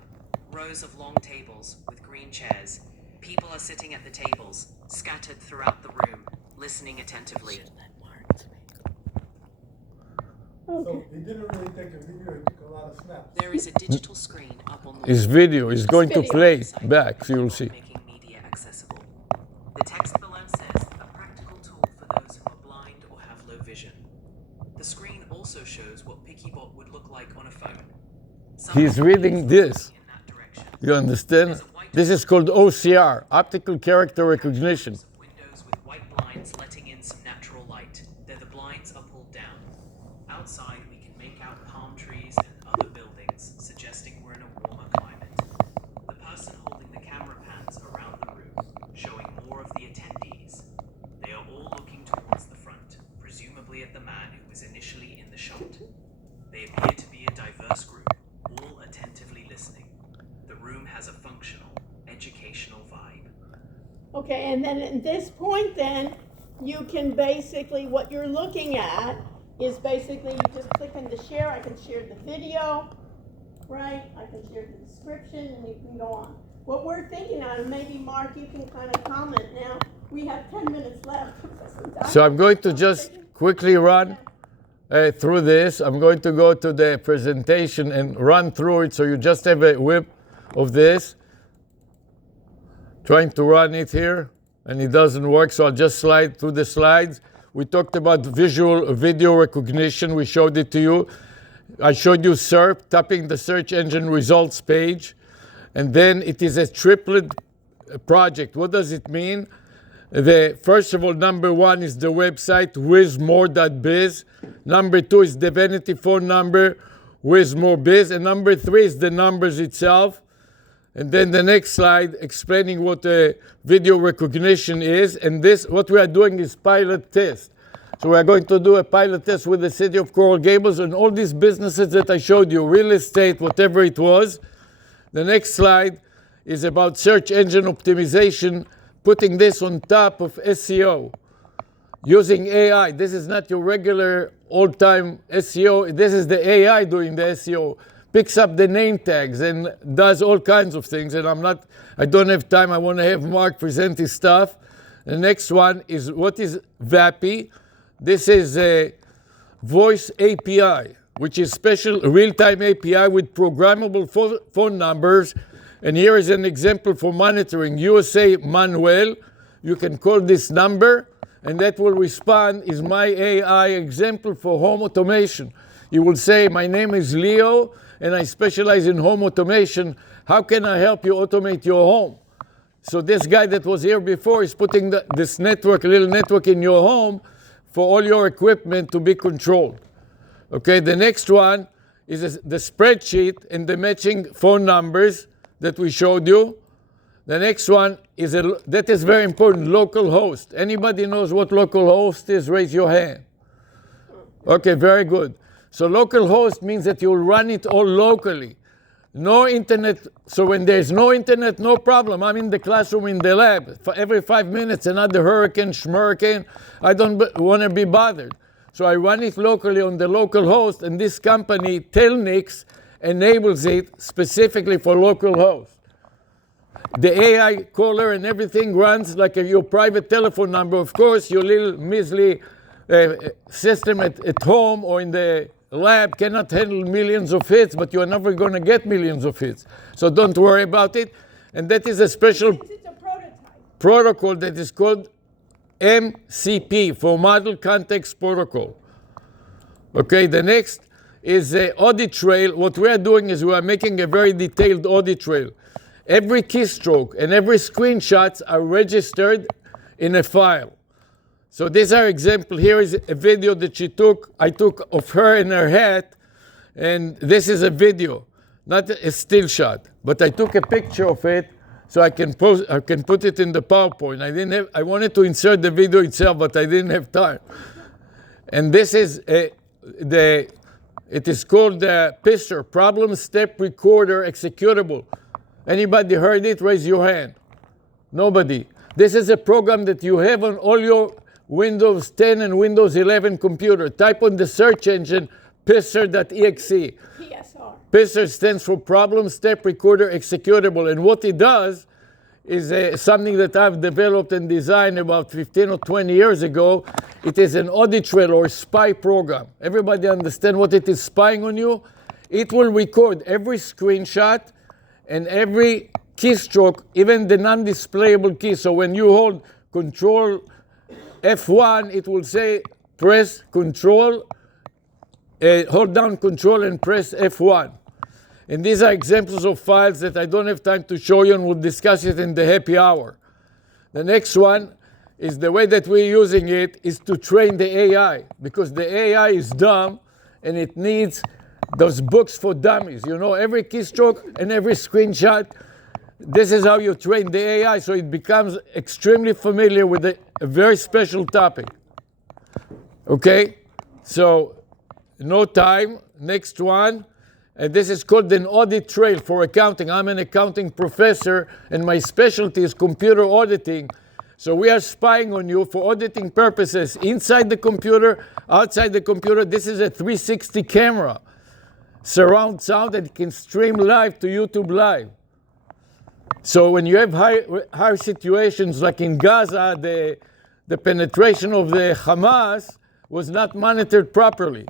Rows of long tables with green chairs. People are sitting at the tables, scattered throughout the room, listening attentively. So he didn't really take a video, he took a lot of snaps. There is a digital screen up on the his video is going to play back, so you'll see. making media accessible. The text below says a practical tool for those who are blind or have low vision. The screen also shows what PickyBot would look like on a phone. He's reading this. In that direction. You understand? This is called OCR, optical character recognition. Windows with white blinds letting in some natural light. There the blinds are pulled down. Outside we can make out palm trees and other buildings, suggesting we're in a warmer climate. The person holding the camera pans around the room, showing more of the attendees. They are all looking towards the front, presumably at the man who was initially in the shot. They appear to be a diverse group, all attentively listening. The room has a functional, educational vibe. Okay, and then at this point then, you can basically, what you're looking at is basically you just click on the share. I can share the video, right? I can share the description and you can go on. What we're thinking on, and maybe Mark, you can kind of comment now. We have 10 minutes left. So I'm going to just quickly run through this. I'm going to go to the presentation and run through it so you just have a whip of this. Trying to run it here and it doesn't work, so I'll just slide through the slides. We talked about visual video recognition. We showed it to you. I showed you SERP, tapping the search engine results page. And then it is a triplet project. What does it mean? First of all, number one is the website, wizmore.biz. Number two is the vanity phone number, wizmorebiz. And number three is the numbers itself. And then the next slide explaining what video recognition is. And this, what we are doing is pilot test. So we are going to do a pilot test with the city of Coral Gables and all these businesses that I showed you, real estate, whatever it was. The next slide is about search engine optimization, putting this on top of SEO, using AI. This is not your regular old-time SEO. This is the AI doing the SEO. Picks up the name tags and does all kinds of things. And I don't have time. I want to have Mark present his stuff. The next one is what is VAPI. This is a voice API, which is special real-time API with programmable phone numbers. And here is an example for monitoring. USA Manuel, you can call this number, and that will respond, is my AI example for home automation. You will say, my name is Leo, and I specialize in home automation. How can I help you automate your home? So this guy that was here before is putting this network, little network in your home for all your equipment to be controlled. Okay, the next one is the spreadsheet and the matching phone numbers that we showed you. The next one is, that is very important, local host. Anybody knows what local host is? Raise your hand. Okay, very good. So local host means that you'll run it all locally. No internet, so when there's no internet, no problem. I'm in the classroom, in the lab. For every 5 minutes, another hurricane, schmurricane. I don't want to be bothered. So I run it locally on the local host, and this company, Telnix, enables it specifically for local hosts. The AI caller and everything runs like your private telephone number. Of course, your little measly system at home or in the lab cannot handle millions of hits, but you are never going to get millions of hits. So don't worry about it. And that is a special protocol that is called MCP, for Model Context Protocol. Okay, the next is the audit trail. What we are doing is we are making a very detailed audit trail. Every keystroke and every screenshots are registered in a file. So these are examples. Here is a video that I took of her in her hat, and this is a video, not a still shot. But I took a picture of it so I can put it in the PowerPoint. I wanted to insert the video itself, but I didn't have time. And this is it is called the PSR, Problem Step Recorder Executable. Anybody heard it? Raise your hand. Nobody. This is a program that you have on all your Windows 10 and Windows 11 computer. Type on the search engine PSR.exe. PSR. PSR stands for Problem Step Recorder Executable. And what it does is something that I've developed and designed about 15 or 20 years ago. It is an audit trail or spy program. Everybody understand what it is spying on you? It will record every screenshot and every keystroke, even the non-displayable key. So when you hold Control F1, it will say press Control, hold down Control and press F1. And these are examples of files that I don't have time to show you, and we'll discuss it in the happy hour. The next one is the way that we're using it is to train the AI, because the AI is dumb and it needs those books for dummies. You know, every keystroke and every screenshot. This is how you train the AI, so it becomes extremely familiar with a very special topic. Okay, so no time. Next one. This is called an audit trail for accounting. I'm an accounting professor, and my specialty is computer auditing. So we are spying on you for auditing purposes inside the computer, outside the computer. This is a 360 camera, surround sound, and it can stream live to YouTube Live. So when you have high situations like in Gaza, the penetration of the Hamas was not monitored properly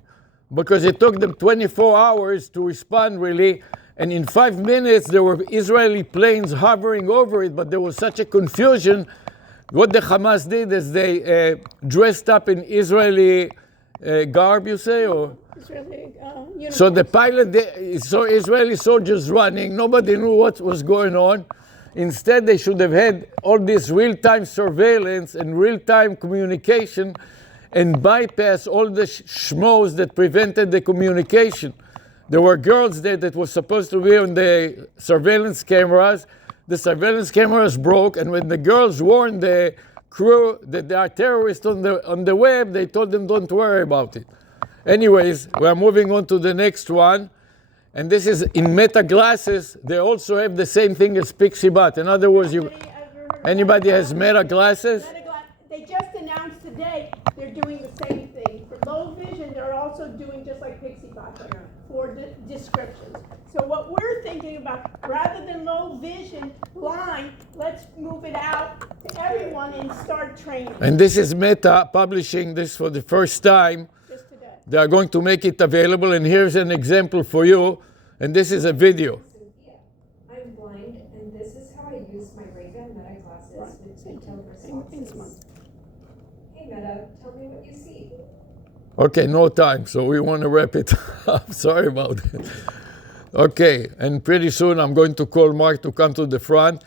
because it took them 24 hours to respond really. And in 5 minutes, there were Israeli planes hovering over it, but there was such a confusion. What the Hamas did is they dressed up in Israeli garb, you say, or? Israeli So the pilot, saw Israeli soldiers running. Nobody knew what was going on. Instead, they should have had all this real-time surveillance and real-time communication and bypass all the schmoes that prevented the communication. There were girls there that were supposed to be on the surveillance cameras. The surveillance cameras broke, and when the girls warned the crew that there are terrorists on the web, they told them, don't worry about it. Anyways, we are moving on to the next one. And this is in Meta glasses. They also have the same thing as PixieBot. In other words, anybody has Meta glasses? They just announced today they're doing the same thing. For low vision, they're also doing just like PixieBot for descriptions. So what we're thinking about, rather than low vision, blind, let's move it out to everyone and start training. And this is Meta publishing this for the first time. They are going to make it available, and here's an example for you, and this is a video. I'm blind, and this is how I use my Ray-Ban Meta glasses with detailed responses. Hey Meta, tell me what you see. Okay, no time, so we want to wrap it up. Sorry about it. Okay, and pretty soon I'm going to call Mark to come to the front.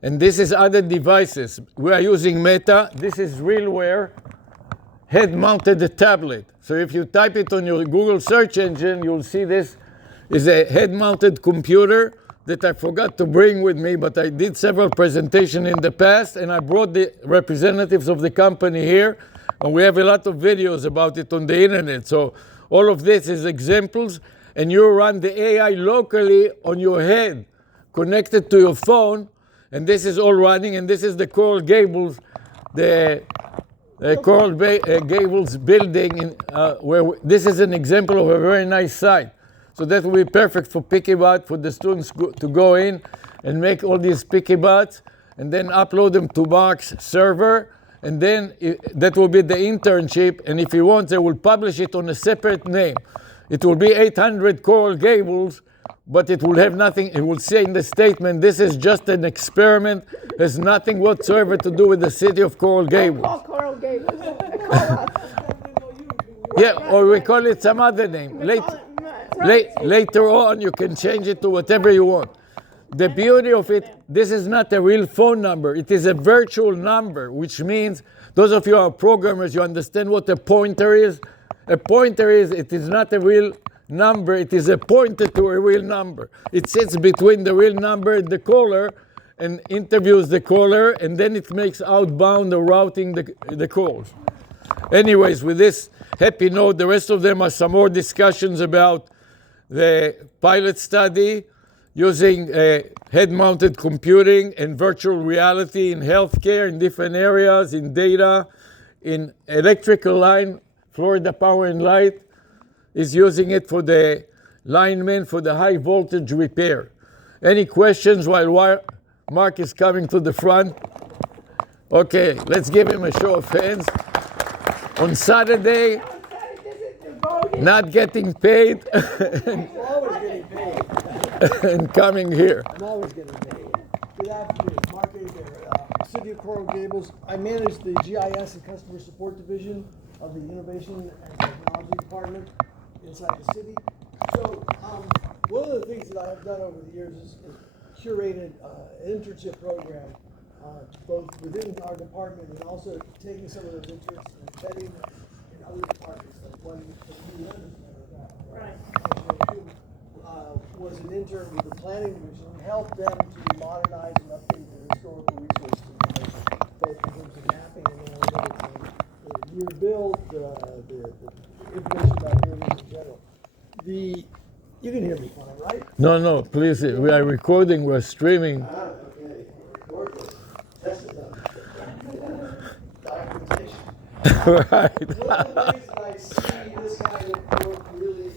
And this is other devices. We are using Meta. This is RealWare head-mounted tablet. So if you type it on your Google search engine, you'll see this is a head-mounted computer that I forgot to bring with me, but I did several presentations in the past, and I brought the representatives of the company here, and we have a lot of videos about it on the internet. So all of this is examples, and you run the AI locally on your head, connected to your phone, and this is all running, and this is the Coral Gables, the Gables building, this is an example of a very nice site. So that will be perfect for Pikibot, for the students to go in and make all these Pikibots and then upload them to Mark's server. And then that will be the internship. And if he wants, they will publish it on a separate name. It will be 800 Coral Gables, but it will have nothing. It will say in the statement, this is just an experiment. Has nothing whatsoever to do with the city of Coral Gables. Call Coral Gables. Call us. Yeah, or we call it some other name. Later on, you can change it to whatever you want. The beauty of it, this is not a real phone number. It is a virtual number, which means, those of you who are programmers, you understand what a pointer is. A pointer is, it is not a real number. It is a pointer to a real number. It sits between the real number and the caller and interviews the caller, and then it makes outbound or routing the calls. Anyways, with this happy note, the rest of them are some more discussions about the pilot study using head-mounted computing and virtual reality in healthcare, in different areas, in data, in electrical line. Florida Power and Light is using it for the linemen for the high voltage repair. Any questions while Mark is coming to the front? Okay, let's give him a show of hands. On Saturday, not getting paid and coming here. I'm always getting paid. Good afternoon, Mark Abair, City of Coral Gables. I manage the GIS and Customer Support Division of the Innovation and Technology Department inside the city. So one of the things that I have done over the years is curated an internship program, both within our department and also taking some of those interests and embedding them in other departments, like one that you was an intern with the planning division and helped them to modernize and update their historical resources information, both in terms of mapping and analytics and the year build, the information about areas in general. You can hear me fine, right? No, please. We are recording, we're streaming. Okay. Record this. Test it out. Documentation. Right. One of the ways that I see this kind of work really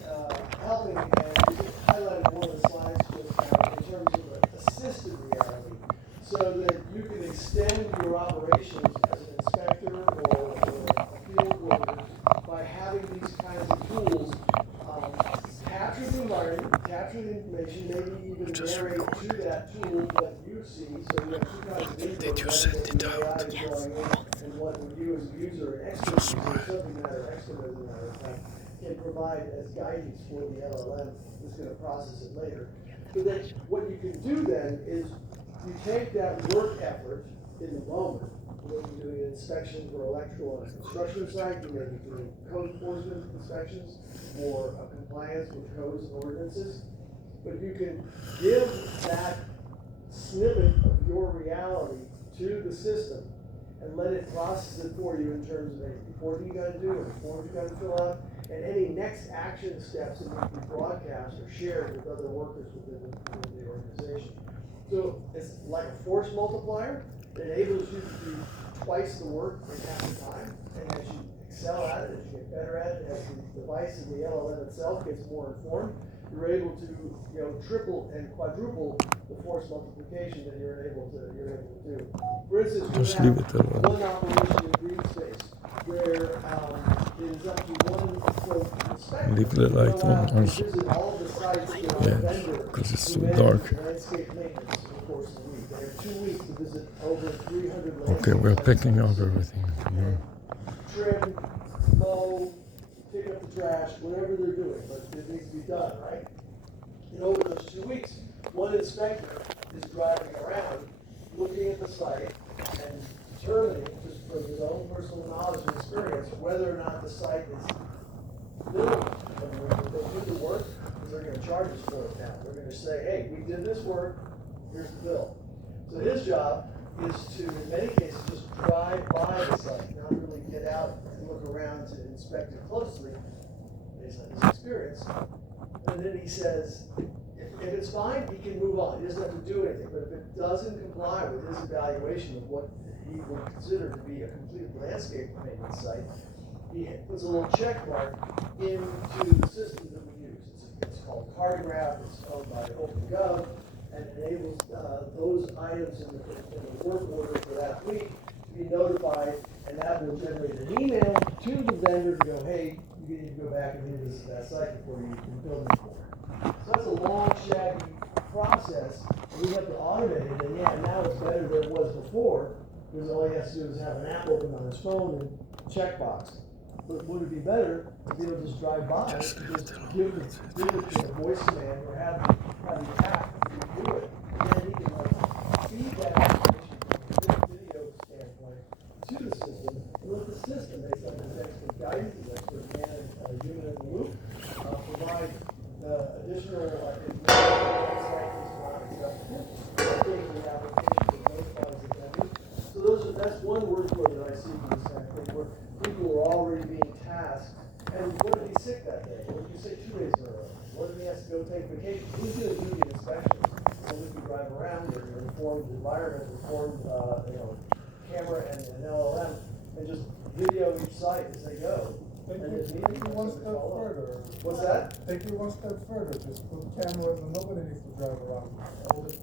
helping, and we highlighted one of the slides in terms of assisted reality, so that you can extend your operations as an inspector or a field worker by having these kinds of tools capture the environment, capture the information, maybe even narrate to that tool what you see. So you have two kinds of input. Did you send it out? Yes. And what you as a user, expert, subject matter expert as a matter of fact, can provide as guidance for the LLM that's going to process it later. So then what you can do then is you take that work effort in the moment, when you're doing an inspection for electrical on a construction site, you may be doing code enforcement inspections or compliance with codes and ordinances, but you can give that snippet of your reality to the system and let it process it for you in terms of any reporting you got to do, or forms you got to fill out, and any next action steps that need to be broadcast or shared with other workers within the organization. So it's like a force multiplier. It enables you to do twice the work in half the time, and as you excel at it, as you get better at it, as the device and the LLM itself gets more informed, you're able to triple and quadruple the force multiplication that you're able to do. For instance, Just we leave have it alone. one operation in green space where it is up to one inspector. Leave the light on and also. visit all the sites that are Yes, vendor because it's who so manages dark. the landscape maintenance in the course of the week. They have 2 weeks to visit over 300 Okay, we're picking up everything. trim, mow, pick up the trash, whatever they're doing, but it needs to be done, right? And over those 2 weeks, one inspector is driving around, looking at the site, and determining, just from his own personal knowledge and experience, whether or not the site is billable. And when they do the work, they're going to charge us for it now. They're going to say, hey, we did this work, here's the bill. So his job is to, in many cases, just drive by the site, not really get out and look around to inspect it closely, based on his experience. And then he says, if it's fine, he can move on. He doesn't have to do anything. But if it doesn't comply with his evaluation of what he would consider to be a complete landscape maintenance site, he puts a little check mark into the system that we use. It's called Cartograph. It's owned by OpenGov, and it enables those items in the work order for that week to be notified, and that will generate an email to the vendor to go, hey, you need to go back and revisit that site before you can build it for it. So that's a long, shaggy process. We have to automate it, and yeah, now it's better than it was before, because all he has to do is have an app open on his phone and checkbox. But would it be better to be able to just drive by, just give it to the voice command, or have the app do it, and then he can feed that information from a video standpoint to the system, and let the system, based on his expert guidance, his expert man, human in the loop, provide additional information on the site is not acceptable, updating the application that notifies the vendor. So that's one workflow that I see in this kind of thing, where people are already being tasked. And what if he's sick that day? What if he's sick 2 days in a row? What if he has to go take vacation? Who's going to do the inspections? So we can drive around, or informed environment, informed camera and LLM, and just video each site as they go. Take you one step further. What's that? Take you one step further. Just put cameras and nobody needs to drive around.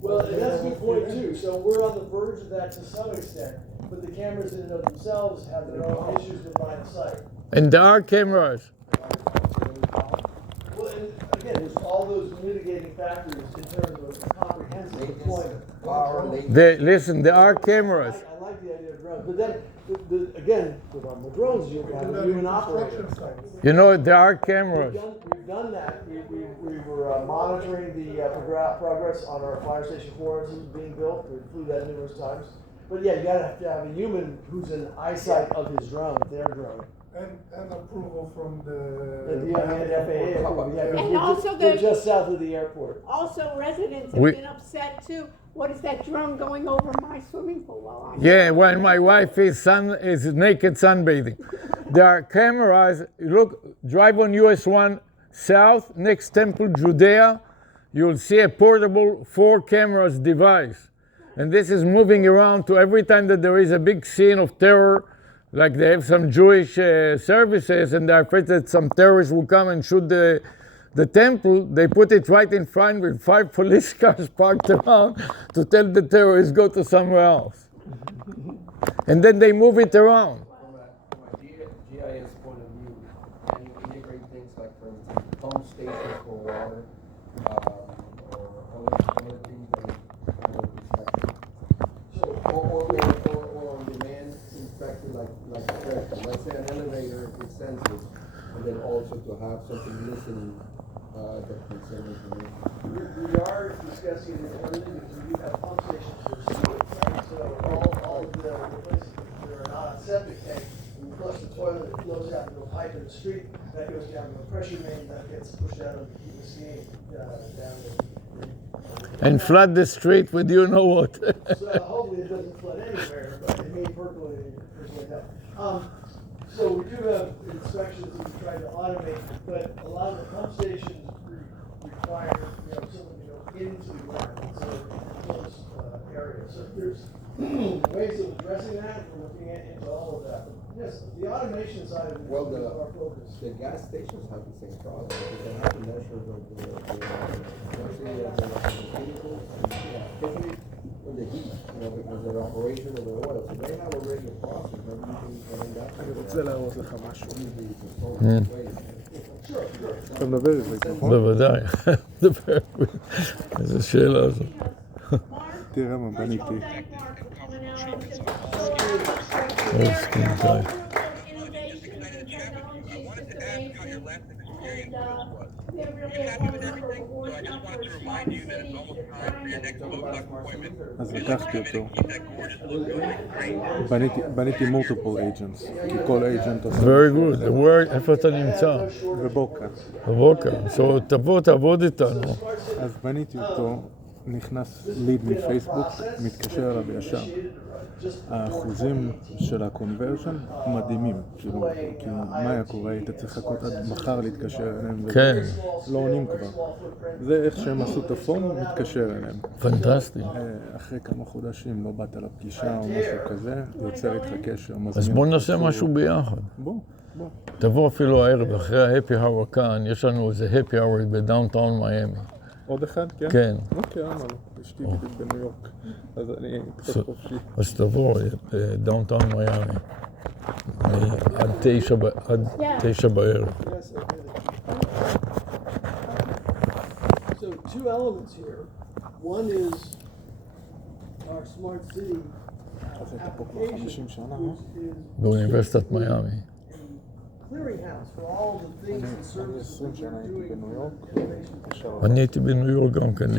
Well, and that's a good point too. So we're on the verge of that to some extent, but the cameras in and of themselves have their own issues with line of sight. And there are cameras. Well, and again, there's all those mitigating factors in terms of comprehensive deployment. Listen, there are cameras. I like the idea of drones, but then again, with drones, you have a human operator. You know, there are cameras. We've done that. We were monitoring the progress on our fire station 4 being built. We flew that numerous times. But yeah, you gotta have to have a human who's in eyesight of his drone, their drone. And approval from the FAA. And also they're just south of the airport. Also, residents have been upset too. What is that drone going over my swimming pool while I'm Yeah, when my wife is naked sunbathing. There are cameras. Look, drive on US 1 south, next Temple, Judea. You'll see a portable 4 cameras device. And this is moving around to every time that there is a big scene of terror, like they have some Jewish services and they're afraid that some terrorists will come and shoot the temple, they put it right in front with 5 police cars parked around to tell the terrorists go to somewhere else. And then they move it around. From a GIS point of view, can you integrate things like, for instance, pump stations for water, or other things that are kind of inspected? Or on demand inspected like let's say an elevator with sensors, and then also to have something listening that can send information. We are discussing it internally because we do have pump stations for sewage, right? So all of the places that are not on septic tank, when you flush the toilet, it flows out into a pipe in the street, that goes down to a pressure main, that gets pushed out of the machine down And flood the street with you know what. So hopefully it doesn't flood anywhere, but it may percolate down. So we do have inspections that we try to automate, but a lot of the pump stations require someone to go into the ground, so close area. So there's ways of addressing that. We're looking into all of that. But yes, the automation side of it is our focus. The gas stations have the same problem. They have to measure the chemicals, especially when the heat, because of the operation of the oil. So they have already a process. Maybe you can that. אתה מדבר עברית, נכון? בוודאי, מדבר עברית. איזה שאלה הזאת. תראה מה בניתי. Innovation and technology smart cities, they're trying to. אז לקחתי אותו. בניתי multiple agents. כל agent עושה... Very good. איפה אתה נמצא? בבוקה. בבוקר. So תבוא, תעבוד איתנו. אז בניתי אותו, נכנס ליד מפייסבוק, מתקשר אליו ישר. האחוזים של הקונברז'ן מדהימים, כאילו, כי מה היה קורה? היית צריך לחכות עד מחר להתקשר אליהם, כן. לא עונים כבר. זה איך שהם עשו את הפורם, מתקשר אליהם. פנטסטי. אחרי כמה חודשים לא באת לפגישה או משהו כזה, יוצר איתך קשר. אז בוא נעשה משהו ביחד. בוא. תבוא אפילו הערב, אחרי ההפי האוור כאן, יש לנו איזה הפי האוור בדאונטאון מיאמי. עוד אחד? כן? כן. אוקיי, אמר לו. אשתי בדיוק בניו יורק, אז אני קצת חופשי. אז תבוא, דאונטאון מיאמי. עד 9 בערב. So 2 elements here. One is our smart city application, which is באוניברסיטת מיאמי. clearinghouse for all the things and services that we're doing. אני הייתי בניו יורק גם כן,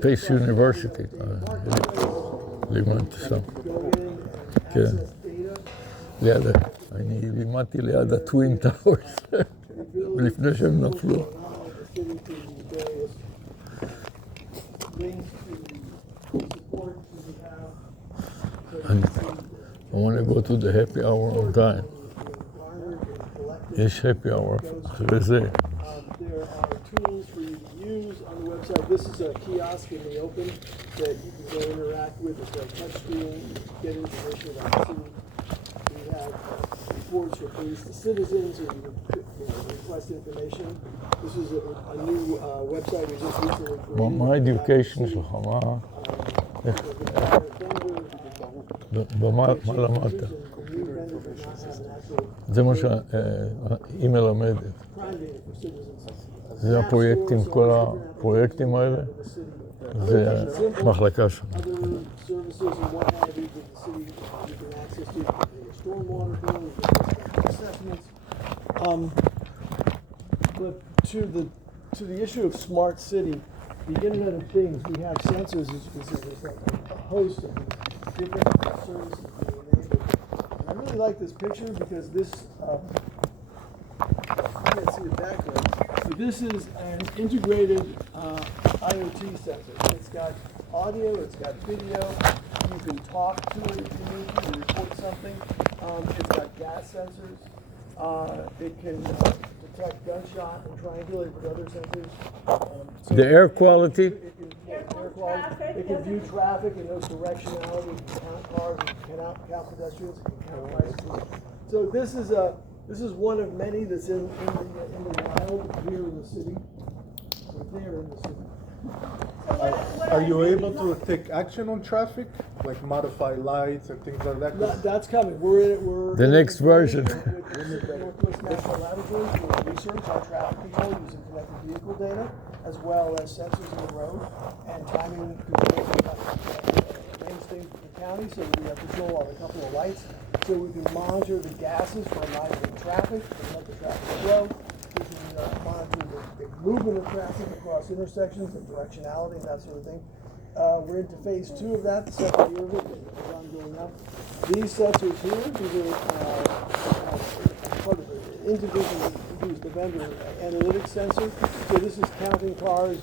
פייס יוניברסיטי, לימדתי שם. כן. אני לימדתי ליד הטווין טאוורס, לפני שהם נפלו. I want to go to the happy hour on time. יש happy hour אחרי זה. There are tools for you to use on the website. This is a kiosk in the open that you can go interact with. It's a touch screen. You get information about the city. We have reports for police to citizens, or you can request information. This is a new website we just recently created. מה האדיוקיישן שלך? מה למדת? זה מה שהיא מלמדת. זה הפרויקטים, כל הפרויקטים האלה, זה מחלקה שם. But to the issue of smart city, the Internet of Things, we have sensors, as you can see, there's like a host of different services being enabled. And I really like this picture because this, you can't see it backwards, but this is an integrated IoT sensor. It's got audio, it's got video, you can talk to it if you need to report something. It's got gas sensors. It can detect gunshot and triangulate with other sensors. The air quality? It can view traffic and knows directionality, it can count cars, it can count pedestrians, it can count bicycles. So this is one of many that's in the wild here in the city, right there in the city. Are you able to take action on traffic, like modify lights and things like that? That's coming. We're the next version. With the Northwest National Laboratories, we're research on traffic control using connected vehicle data, as well as sensors in the road and timing controls things for the county, so that we have control on a couple of lights, so we can monitor the gases for monitoring traffic and let the traffic flow. We can monitor the movement of traffic across intersections and directionality and that sort of thing. We're into phase 2 of that, the second year of it is ongoing now. These sensors here, these are part of the introduced the vendor analytics sensor. So this is counting cars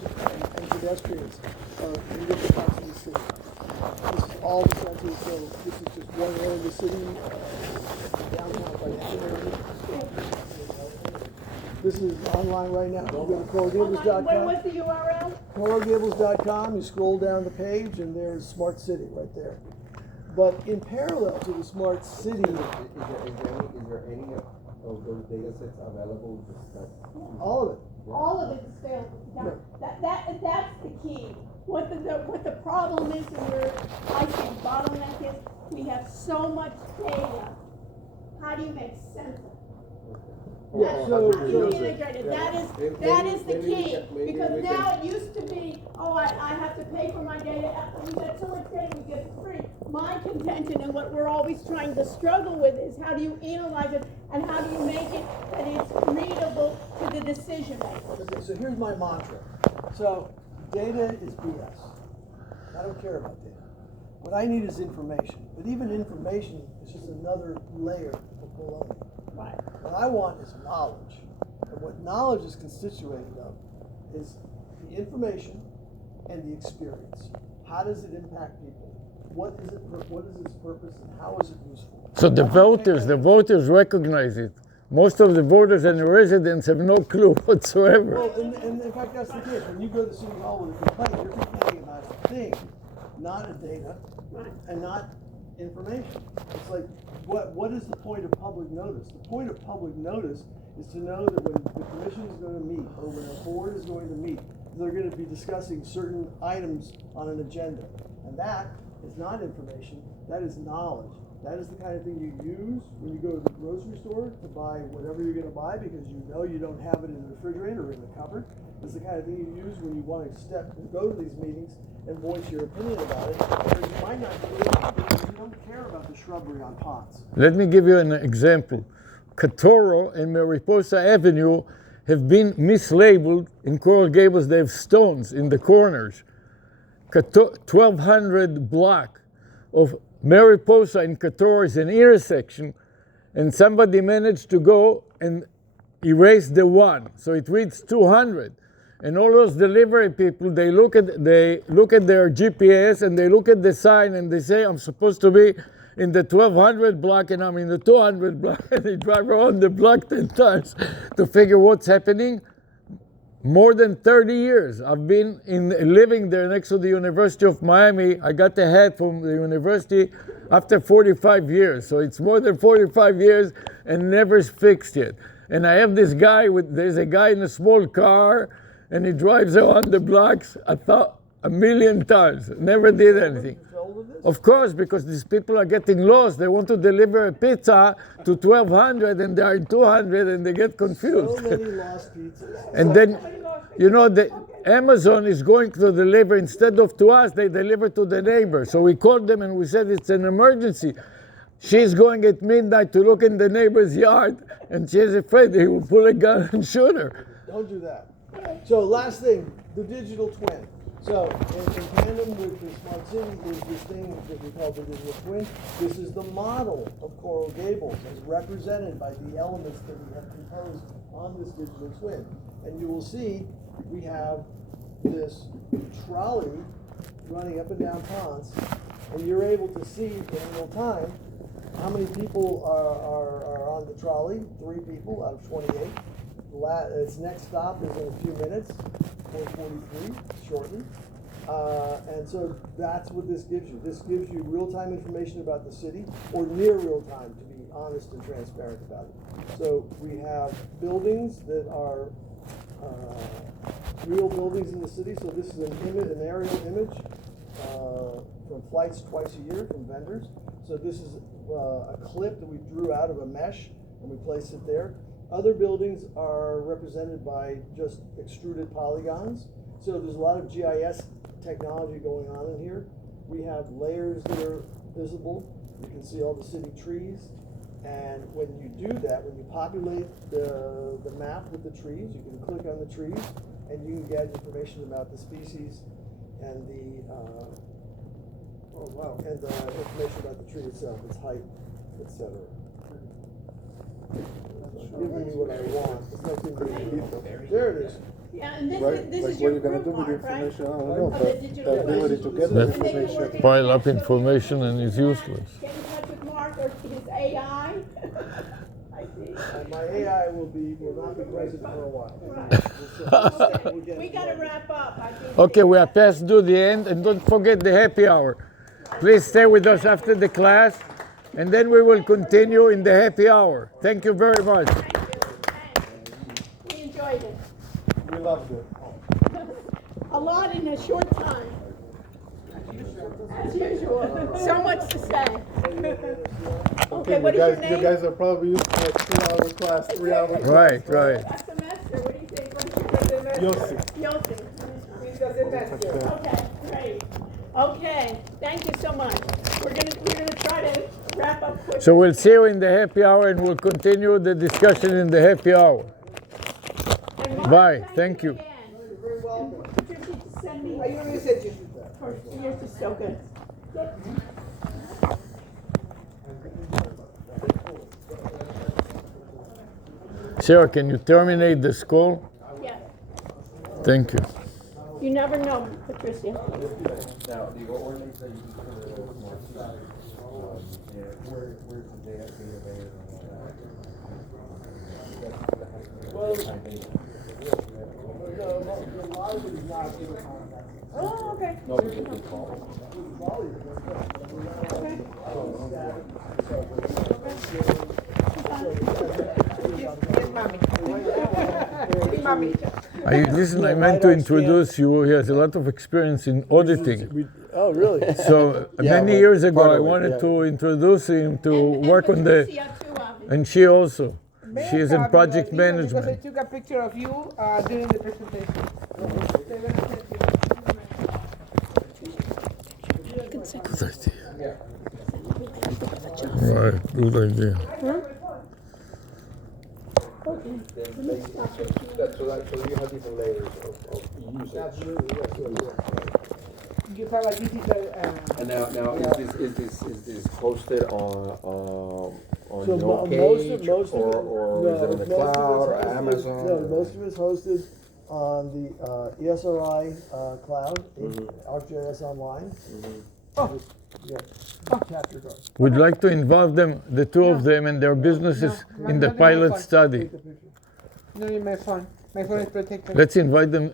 and pedestrians in different parts of the city. This is all the sensors, so this is just one area of the city, downtown financial area. This is online right now. You go to CoralGables.com. What's the URL? CoralGables.com. You scroll down the page, and there's Smart City right there. But in parallel to the Smart City, Is there any of those data sets available? All of it. All of it is available. That's the key. What the problem is, and where I think bottleneck is, we have so much data. How do you make sense of it? How do you integrate it? That is the key. Because now it used to be, I have to pay for my data. We get so much data, we get it free. My contention and what we're always trying to struggle with is how do you analyze it and how do you make it that it's readable to the decision maker? Okay, so here's my mantra. So data is BS. I don't care about data. What I need is information. But even information is just another layer of baloney. Right. What I want is knowledge. And what knowledge is constituted of is the information and the experience. How does it impact people? What is its purpose and how is it useful? So the voters recognize it. Most of the voters and the residents have no clue whatsoever. Well, and in fact, that's the case. When you go to City Hall with a complaint, you're complaining about a thing, not a data, and not information. It's like, what is the point of public notice? The point of public notice is to know that when the commission is going to meet, or when a board is going to meet, they're going to be discussing certain items on an agenda. And that is not information, that is knowledge. That is the kind of thing you use when you go to the grocery store to buy whatever you're going to buy because you know you don't have it in the refrigerator or in the cupboard. It's the kind of thing you use when you want to go to these meetings and voice your opinion about it. Or you might not do it because you don't care about the shrubbery on pots. Let me give you an example. Katoro and Mariposa Avenue have been mislabeled. In Coral Gables, they have stones in the corners. 1200 block of Mariposa and Katoro is an intersection, and somebody managed to go and erase the one, so it reads 200. And all those delivery people, they look at their GPS and they look at the sign and they say, I'm supposed to be in the 1200 block and I'm in the 200 block, and they drive around the block 10 times to figure what's happening. More than 30 years. I've been living there next to the University of Miami. I got the hat from the university after 45 years. So it's more than 45 years and never fixed yet. And I have this guy, there's a guy in a small car and he drives around the blocks a million times. Never did anything. Of course, because these people are getting lost. They want to deliver a pizza to 1200 and they are in 200 and they get confused. So many lost pizzas. And then, you know, Amazon is going to deliver, instead of to us, they deliver to the neighbor. So we called them and we said it's an emergency. She's going at midnight to look in the neighbor's yard and she's afraid he will pull a gun and shoot her. Don't do that. So last thing, the digital twin. So in tandem with the smart city is this thing that we call the digital twin. This is the model of Coral Gables as represented by the elements that we have composed on this digital twin. And you will see we have this trolley running up and down Ponce, and you're able to see in real time how many people are on the trolley. 3 people out of 28. Its next stop is in a few minutes, 4:43, shortly. And so that's what this gives you. This gives you real-time information about the city, or near real-time, to be honest and transparent about it. So we have buildings that are real buildings in the city. So this is an aerial image from flights twice a year from vendors. So this is a clip that we drew out of a mesh and we placed it there. Other buildings are represented by just extruded polygons. So there's a lot of GIS technology going on in here. We have layers that are visible. You can see all the city trees. And when you do that, when you populate the map with the trees, you can click on the trees and you can get information about the species and the information about the tree itself, its height, etc. Giving me what I want. It's not giving me there it is. Yeah, and this Right? this Like is what your you're gonna group do with the mark, right? information, I don't know, Of the but digital the ability to get the Let's information. pile up information and it's useless. Get in touch with Mark or his AI. I see. My AI will not be present for a while. Right. We gotta wrap up. I think. Okay, we are past due the end, and don't forget the happy hour. Please stay with us after the class, and then we will continue in the happy hour. Thank you very much. Thank you. We enjoyed it. We loved it. A lot in a short time. As usual. So much to say. Okay, what is your name? You guys are probably used to like 2-hour class, 3-hour class. Right, right. Last semester, what do you think? Yossi. Okay, great. Okay, thank you so much. We're gonna try to wrap up quickly. So we'll see you in the happy hour, and we'll continue the discussion in the happy hour. Bye. Thank you. You're very welcome. Yours is so good. Sarah, can you terminate this call? Yes. Thank you. You never know, Patricia. Now, the ordinance that you put where's the database and all that? Well, the live is not. Oh, okay. No, but they can call. Listen, I meant to introduce you. He has a lot of experience in auditing. Oh, really? So many years ago, I wanted to introduce him to work on the, and she also. She is in project Because I management. took a picture of you during the presentation. Good idea. Right, good idea. So you have different layers of usage. You have a digital. And now is this posted on So your page or is it in the cloud or Amazon? No, most of it's hosted on the ESRI cloud, ArcGIS Online. Yeah, chapter code. We'd like to involve them, the two of them, and their businesses in the pilot study. Not in my phone. My phone is protected. Let's invite them,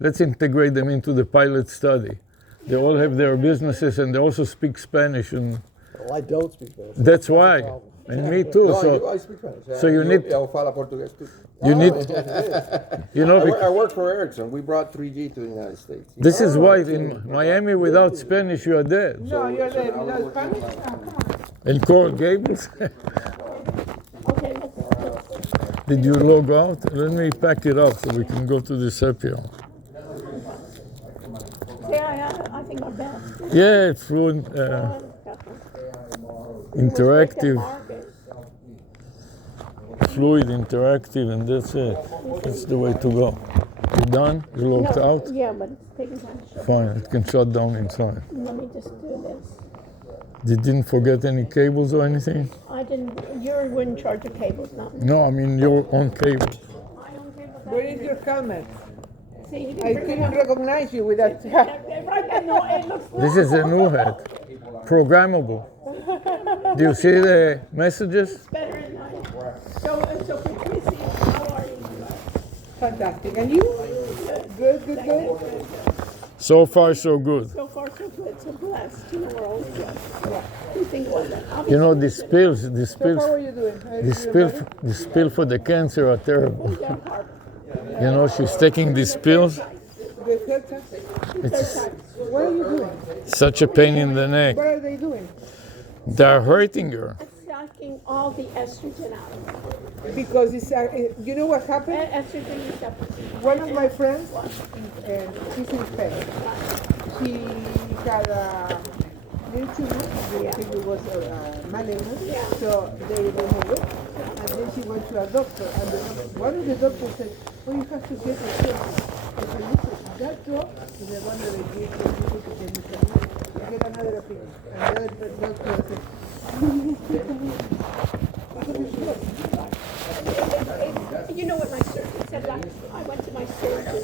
let's integrate them into the pilot study. They all have their businesses and they also speak Spanish. And Well, I don't speak Spanish. that's why. And me too. I speak Spanish. So you need, Eu falo português too. you need, you know, I work for Ericsson. We brought 3G to the United States. this is why in Miami without Spanish you are dead. No, you're there without Spanish? Oh, come on. And Coral Gables? Did you log out? Let me pack it up so we can go to this happy hour. I think our best. Yeah, fluent, interactive, fluid, interactive, and that's it. That's the way to go. You done? You logged out? Yeah, but it's taking time to shut Fine, it can shut down inside. Let me just do this. You didn't forget any cables or anything? I didn't, you're in charge of cables, not me. No, I mean your own cable. Where is your helmet? See, I couldn't recognize you with that hat. This is a new hat, programmable. Do you see the messages? Better at night. So Patricia, how are you? Fantastic. And you? Good, good, good. So far, so good. So far, so good. So blessed. You know, we're always blessed. Yeah. You think about that. You know, these pills, So how are you doing? these pills for the cancer are terrible. You know, she's taking these pills. It's What are you doing? such a pain in the neck. What are they doing? They're hurting her. Sucking all the estrogen out. Because it's, you know what happened? Estrogen receptors. One of my friends, and she's in Spain, she had a little tumor, I think it was malignant, so they removed it, and then she went to a doctor, and one of the doctors said, oh, you have to get a surgery. I said, listen, that drug is the one that they give to people to get another opinion. And the doctor said, you know what my surgeon said? I went to my surgeon.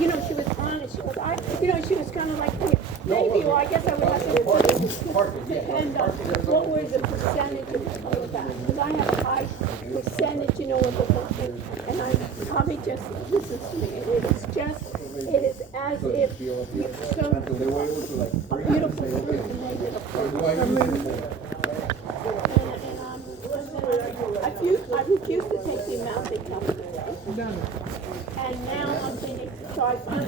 You know, she was honest. She was, she was kind of like, maybe, well, I guess I would have to depend on what was the percentage of the total back. Because I have a high percentage, you know, of the function. And I probably just, listen to me, it is as if you took a beautiful fruit and made it a I refuse to take the amount they tell me. And now I'm thinking, so I found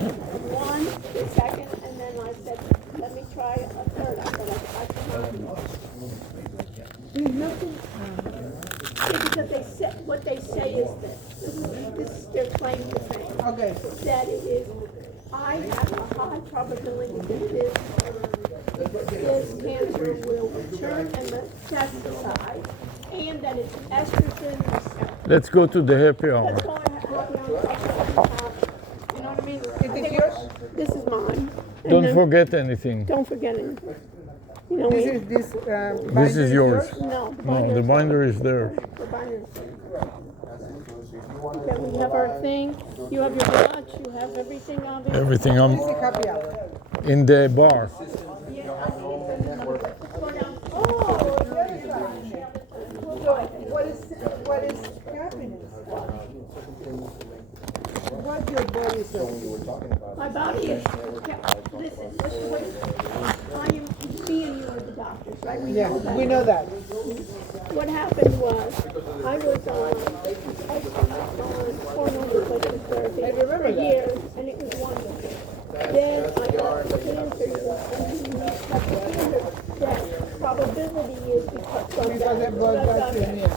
one, the second, and then I said, let me try a third. I said, I there's nothing. because they said, what they say is that, this is their claim to fame. Okay. That it is, I have a high probability that it is breast cancer will return and metastasize, and that it's estrogen receptor. Let's go to the happy hour. Let's go and happy hour. You know what I mean? Is this yours? This is mine. And Don't then- forget anything. Don't forget anything. You know, This This is yours. No, No, the binder is there. the binder's there. Okay, we have our thing. You have your watch. You have everything on there. Everything. I'm This is happy hour. in the bar. Oh, very fine. So what is happiness? What your body says? My body is. Listen, wait. I am seeing you at the doctor's, right? We Yeah, know that. we know that. What happened was, I was on hormone replacement therapy for years, and it was wonderful. Then I got cancer, that probability is because of Because it goes back to here.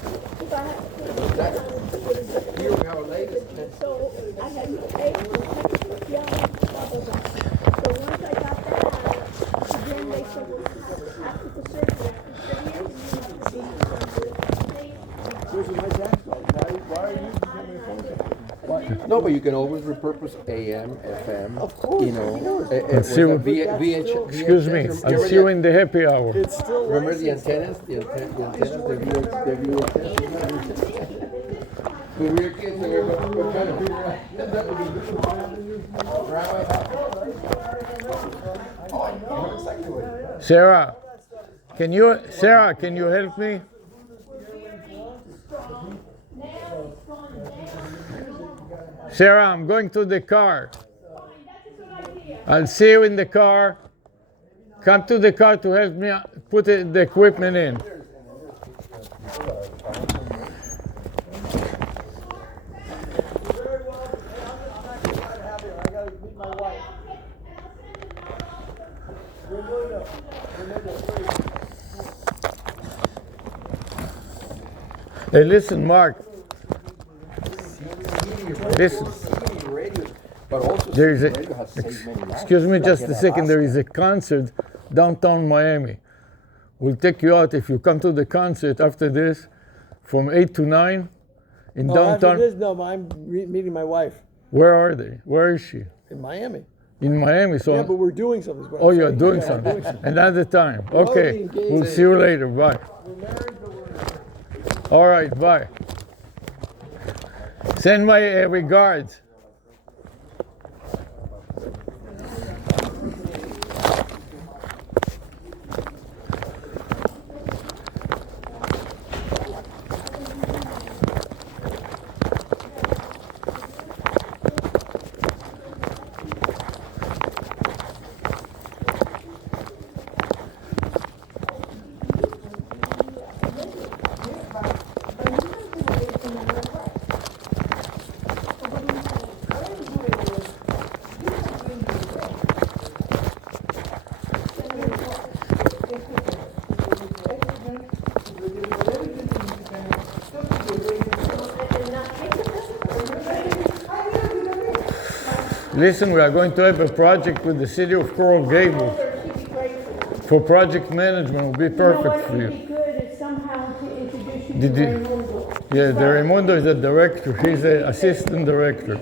So I had no ache, no temperature, blah, blah, blah. So once I got that out, then they said, well, after the surgery, after 3 years, you need to be Those are my tax dollars. Why are you using so many phones? No, but you can always repurpose AM, FM. Of course. You know, Excuse me. I'll see you in the happy hour. Remember the antennas? The antennas, the view antennas? When we were kids, we were trying to figure out that would be good. Sarah, can you help me? Sarah, I'm going to the car. I'll see you in the car. Come to the car to help me put the equipment in. Hey, listen, Mark. Listen. There is excuse me just a second. There is a concert downtown Miami. We'll take you out if you come to the concert after this, from 8 to 9 in downtown. After this, no, I'm meeting my wife Where are they? Where is she? in Miami. In Miami. So. Yeah, but we're doing something. is what Oh, I'm you're saying. doing Yeah, something. something. Another time. We're already Okay. engaged. We'll see you later. Bye. All right. Bye. Send my regards. Listen, we are going to have a project with the city of Coral Gables. For project management, will be perfect for you. Did you? Yeah, the Raimundo is the director. He's the assistant director.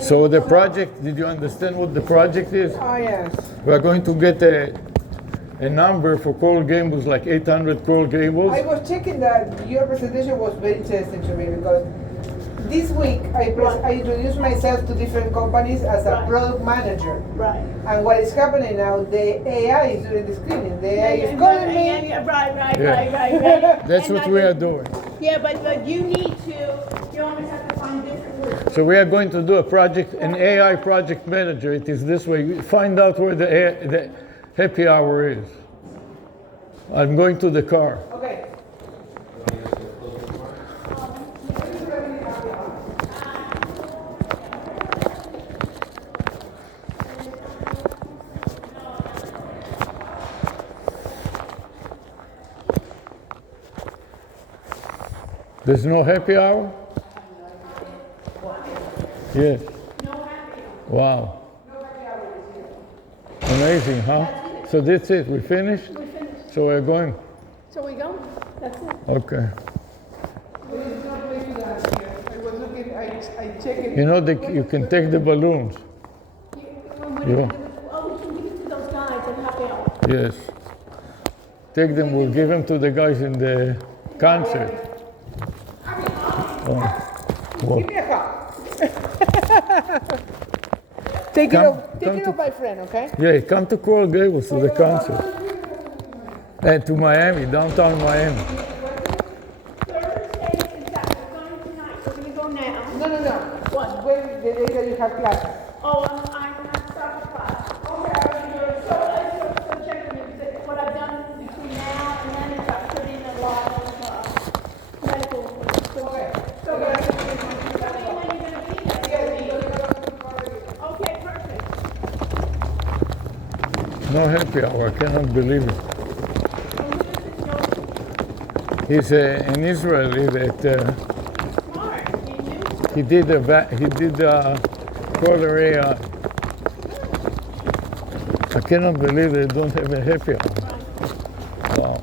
So the project, did you understand what the project is? Oh, yes. We are going to get a number for Coral Gables, like 800 Coral Gables. I was checking that your presentation was very interesting to me because this week I introduced myself to different companies as a product manager. Right. And what is happening now, the AI is doing the screening. The AI is calling me. Right. That's And what I we are think- doing. Yeah, but you need to, you always have to find different words. So we are going to do a project, an AI project manager. It is this way. You find out where the happy hour is. I'm going to the car. Okay. There's no happy hour? Yes. Wow. Amazing, huh? So that's it. We finished. We finished. So we're going. So we go? That's it. Okay. There's no way to that here. I was looking, I checked it. You know you can take the balloons. Yeah. Oh, we can give it to those guys at happy hour. Yes. Take them. We'll give them to the guys in the concert. Oh. Whoa. Give me a call. Take it off my friend, okay? Yeah, come to Coral Gables to the concert. And to Miami, downtown Miami. Thursday is that we're going tonight. We're going to go now. No. What? When the day that you have class? Oh, I'm not starting class. Okay, I will do it. So check with me. What I've done between now and then is I've put in a lot of medical. Okay. So when you're going to be there? Okay, perfect. No happy hour. I cannot believe it. He's an Israeli that he did caller AI. I cannot believe they don't have a happy hour. Wow.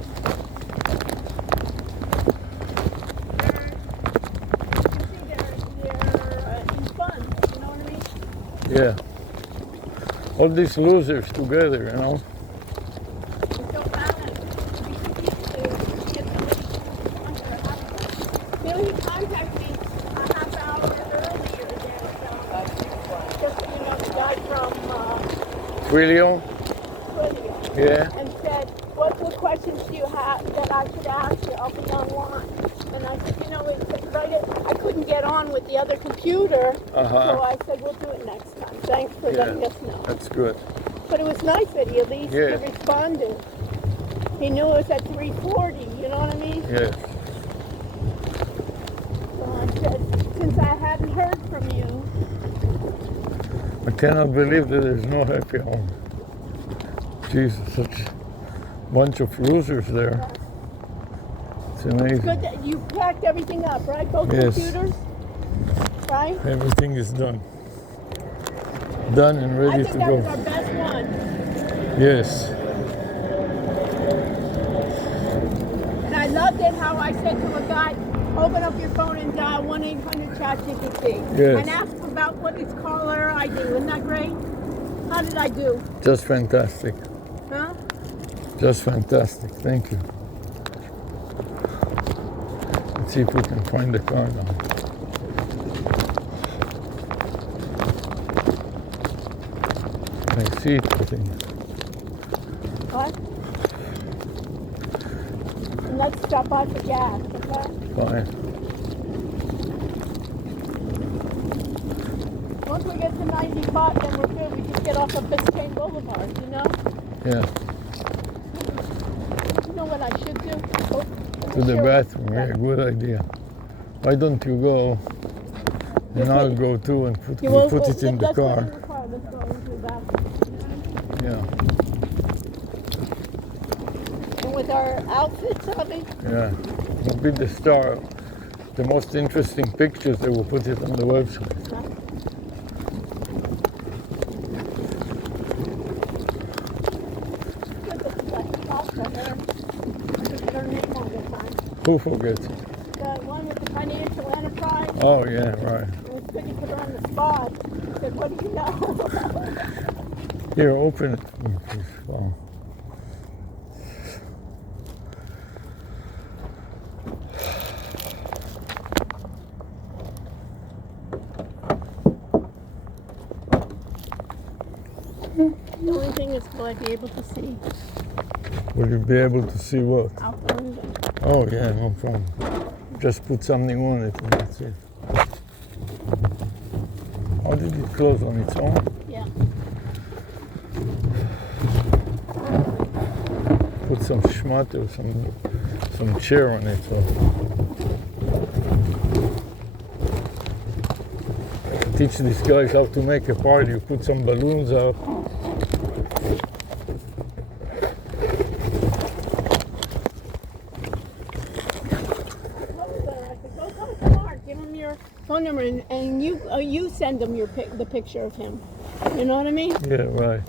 Yeah. All these losers together, you know. Billy contacted me a half hour earlier just, the guy from Twilio? Yeah. and said, what questions do you have that I should ask you? I'll be online. And I said, I couldn't get on with the other computer, so I said, we'll do it next time. Thanks for letting us know. That's good. But it was nice that he at least responded. He knew it was at 3:40, you know what I mean? Yes. So I said, since I hadn't heard from you. I cannot believe that there's no happy hour. Jesus, such a bunch of losers there. It's amazing. Good that you packed everything up, right? Both computers? Right? Everything is done. Done and ready to go. I think that was our best one. Yes. And I loved it how I said to a guy, open up your phone and dial 1-800-CHAT-GPT. Yes. And ask about what is caller ID. Isn't that great? How did I do? Just fantastic. Huh? Just fantastic. Thank you. Let's see if we can find the car now. I see it, I think. What? And let's stop by for gas, okay? Fine. Once we get to 95, then we're good. We just get off of Biscayne Boulevard, you know? Yeah. You know what I should do? To the bathroom, yeah, good idea. Why don't you go, and I'll go too, and put it in the car. Let's go into the bathroom. Yeah. And with our outfits, Abby? Yeah. It'll be the star. The most interesting pictures, they will put it on the website. Who forgets it? The one with the financial enterprise. Oh, yeah, right. It was good to put her on the spot. I said, what do you know? Here, open it for me, please. Wow. The only thing is, will I be able to see Will you be able to see what? out the window? Oh, yeah, no problem. Just put something on it and that's it. How did it close on its own? Yeah. Put some schmat or some chair on it. So. Teach these guys how to make a party. You put some balloons up. Give him your phone number and you send them the picture of him. You know what I mean? Yeah, right.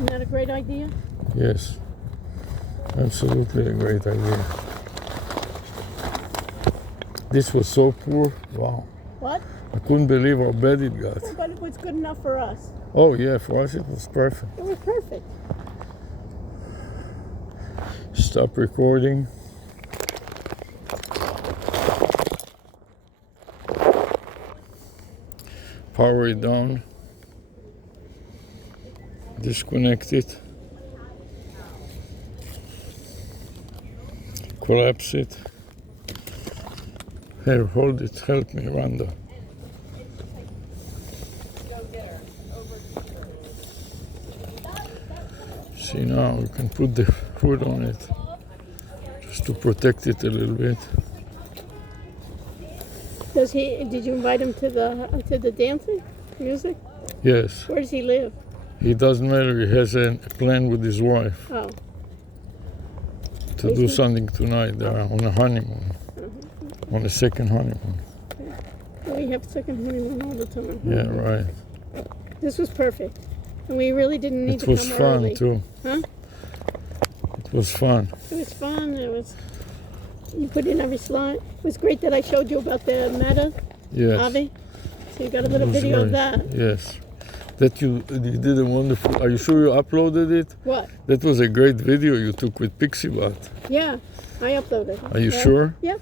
Isn't that a great idea? Yes. Absolutely a great idea. This was so poor. Wow. What? I couldn't believe how bad it got. Well, but it was good enough for us. Oh yeah, for us it was perfect. It was perfect. Stop recording. Power it down. Disconnect it. Collapse it. Here, hold it. Help me, Rhonda. See, now we can put the hood on it just to protect it a little bit. Did you invite him to the dancing, music? Yes. Where does he live? He doesn't matter. He has a plan with his wife Oh. to do something tonight. They're on a honeymoon, on a second honeymoon. We have second honeymoon all the time. Yeah, right. This was perfect. And we really didn't need It to was come fun early. too. Huh? It was fun. It was fun. You put in every slide. It was great that I showed you about the meta. Yes. Avi. So you got a It little was video of great. that. Yes. That you did a wonderful. Are you sure you uploaded it? What? That was a great video you took with PixieBot. Yeah, I uploaded. Are you Yeah. sure? Yeah.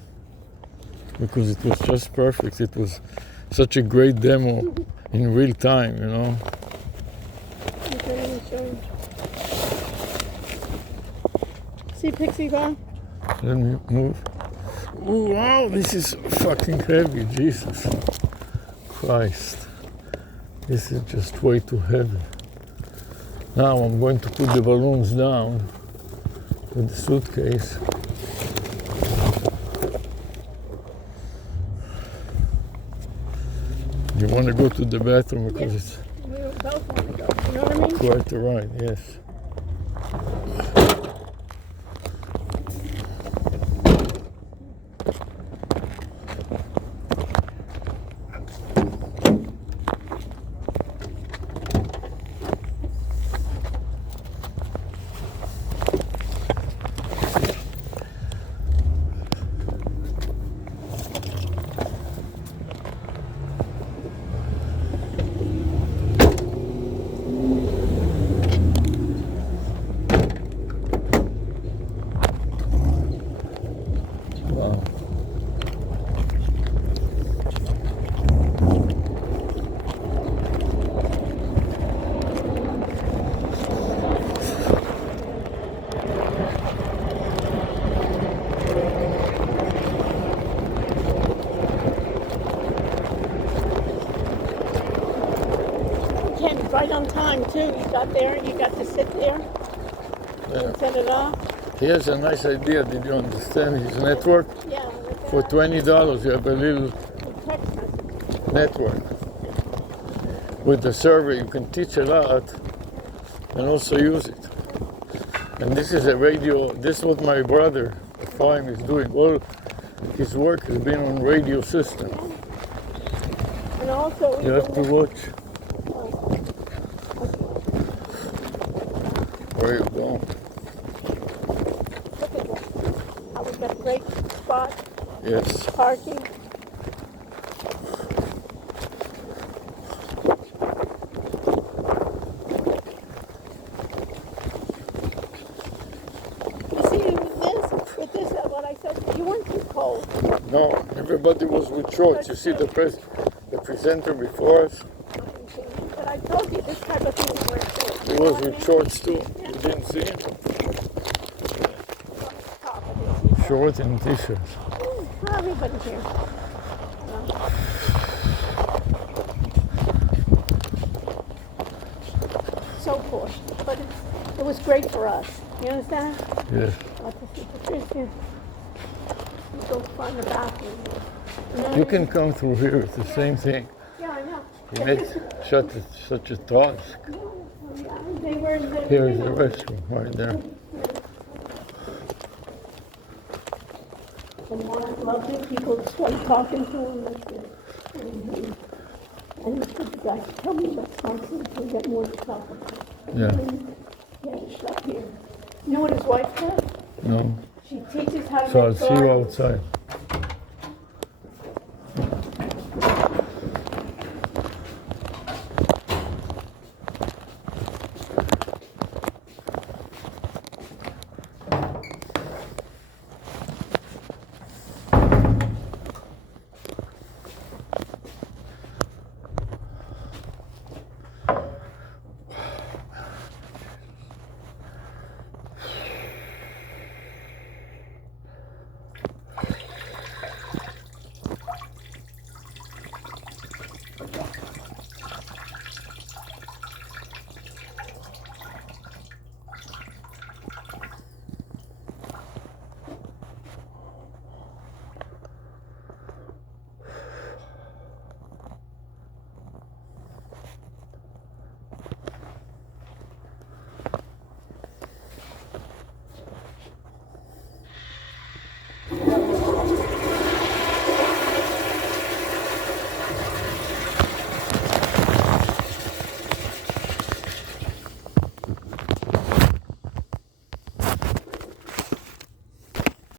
Because it was just perfect. It was such a great demo in real time, you know. Okay, let me show you. See PixieBot? Let me move. Ooh, wow, this is fucking heavy, Jesus Christ. This is just way too heavy. Now I'm going to put the balloons down with the suitcase. You want to go to the bathroom because it's We both want to go. You know what I mean? quite the ride, yes. Wow. Ken, right on time too. You got there and you got to sit there Yeah. and set it off. He has a nice idea. Did you understand his network? Yeah. For $20, you have a little Text message. network. With the server, you can teach a lot and also use it. And this is a radio. This is what my brother, Chaim, is doing. All his work has been on radio system. And also, You have to watch where you go. look at this. How we got great spot, Yes. parking. You see, with this, what I said, you weren't too cold. No, everybody was with shorts. You see the presenter before us? But I told you this type of thing is where it's He was with shorts too. You didn't see him? Shorts and t-shirts. Everybody's here. So poor, but it was great for us. You understand? Yes. Lots of people. Christian, you go find the bathroom. You can come through here. It's the same thing. Yeah, I know. He makes such a task. They were in the Here is the restroom right there. And Mark loved it. People started talking to him. And the guys tell me about something to get more to talk about. Yeah. know what his wife does? No. She teaches how to So I'll make see you gardens. outside.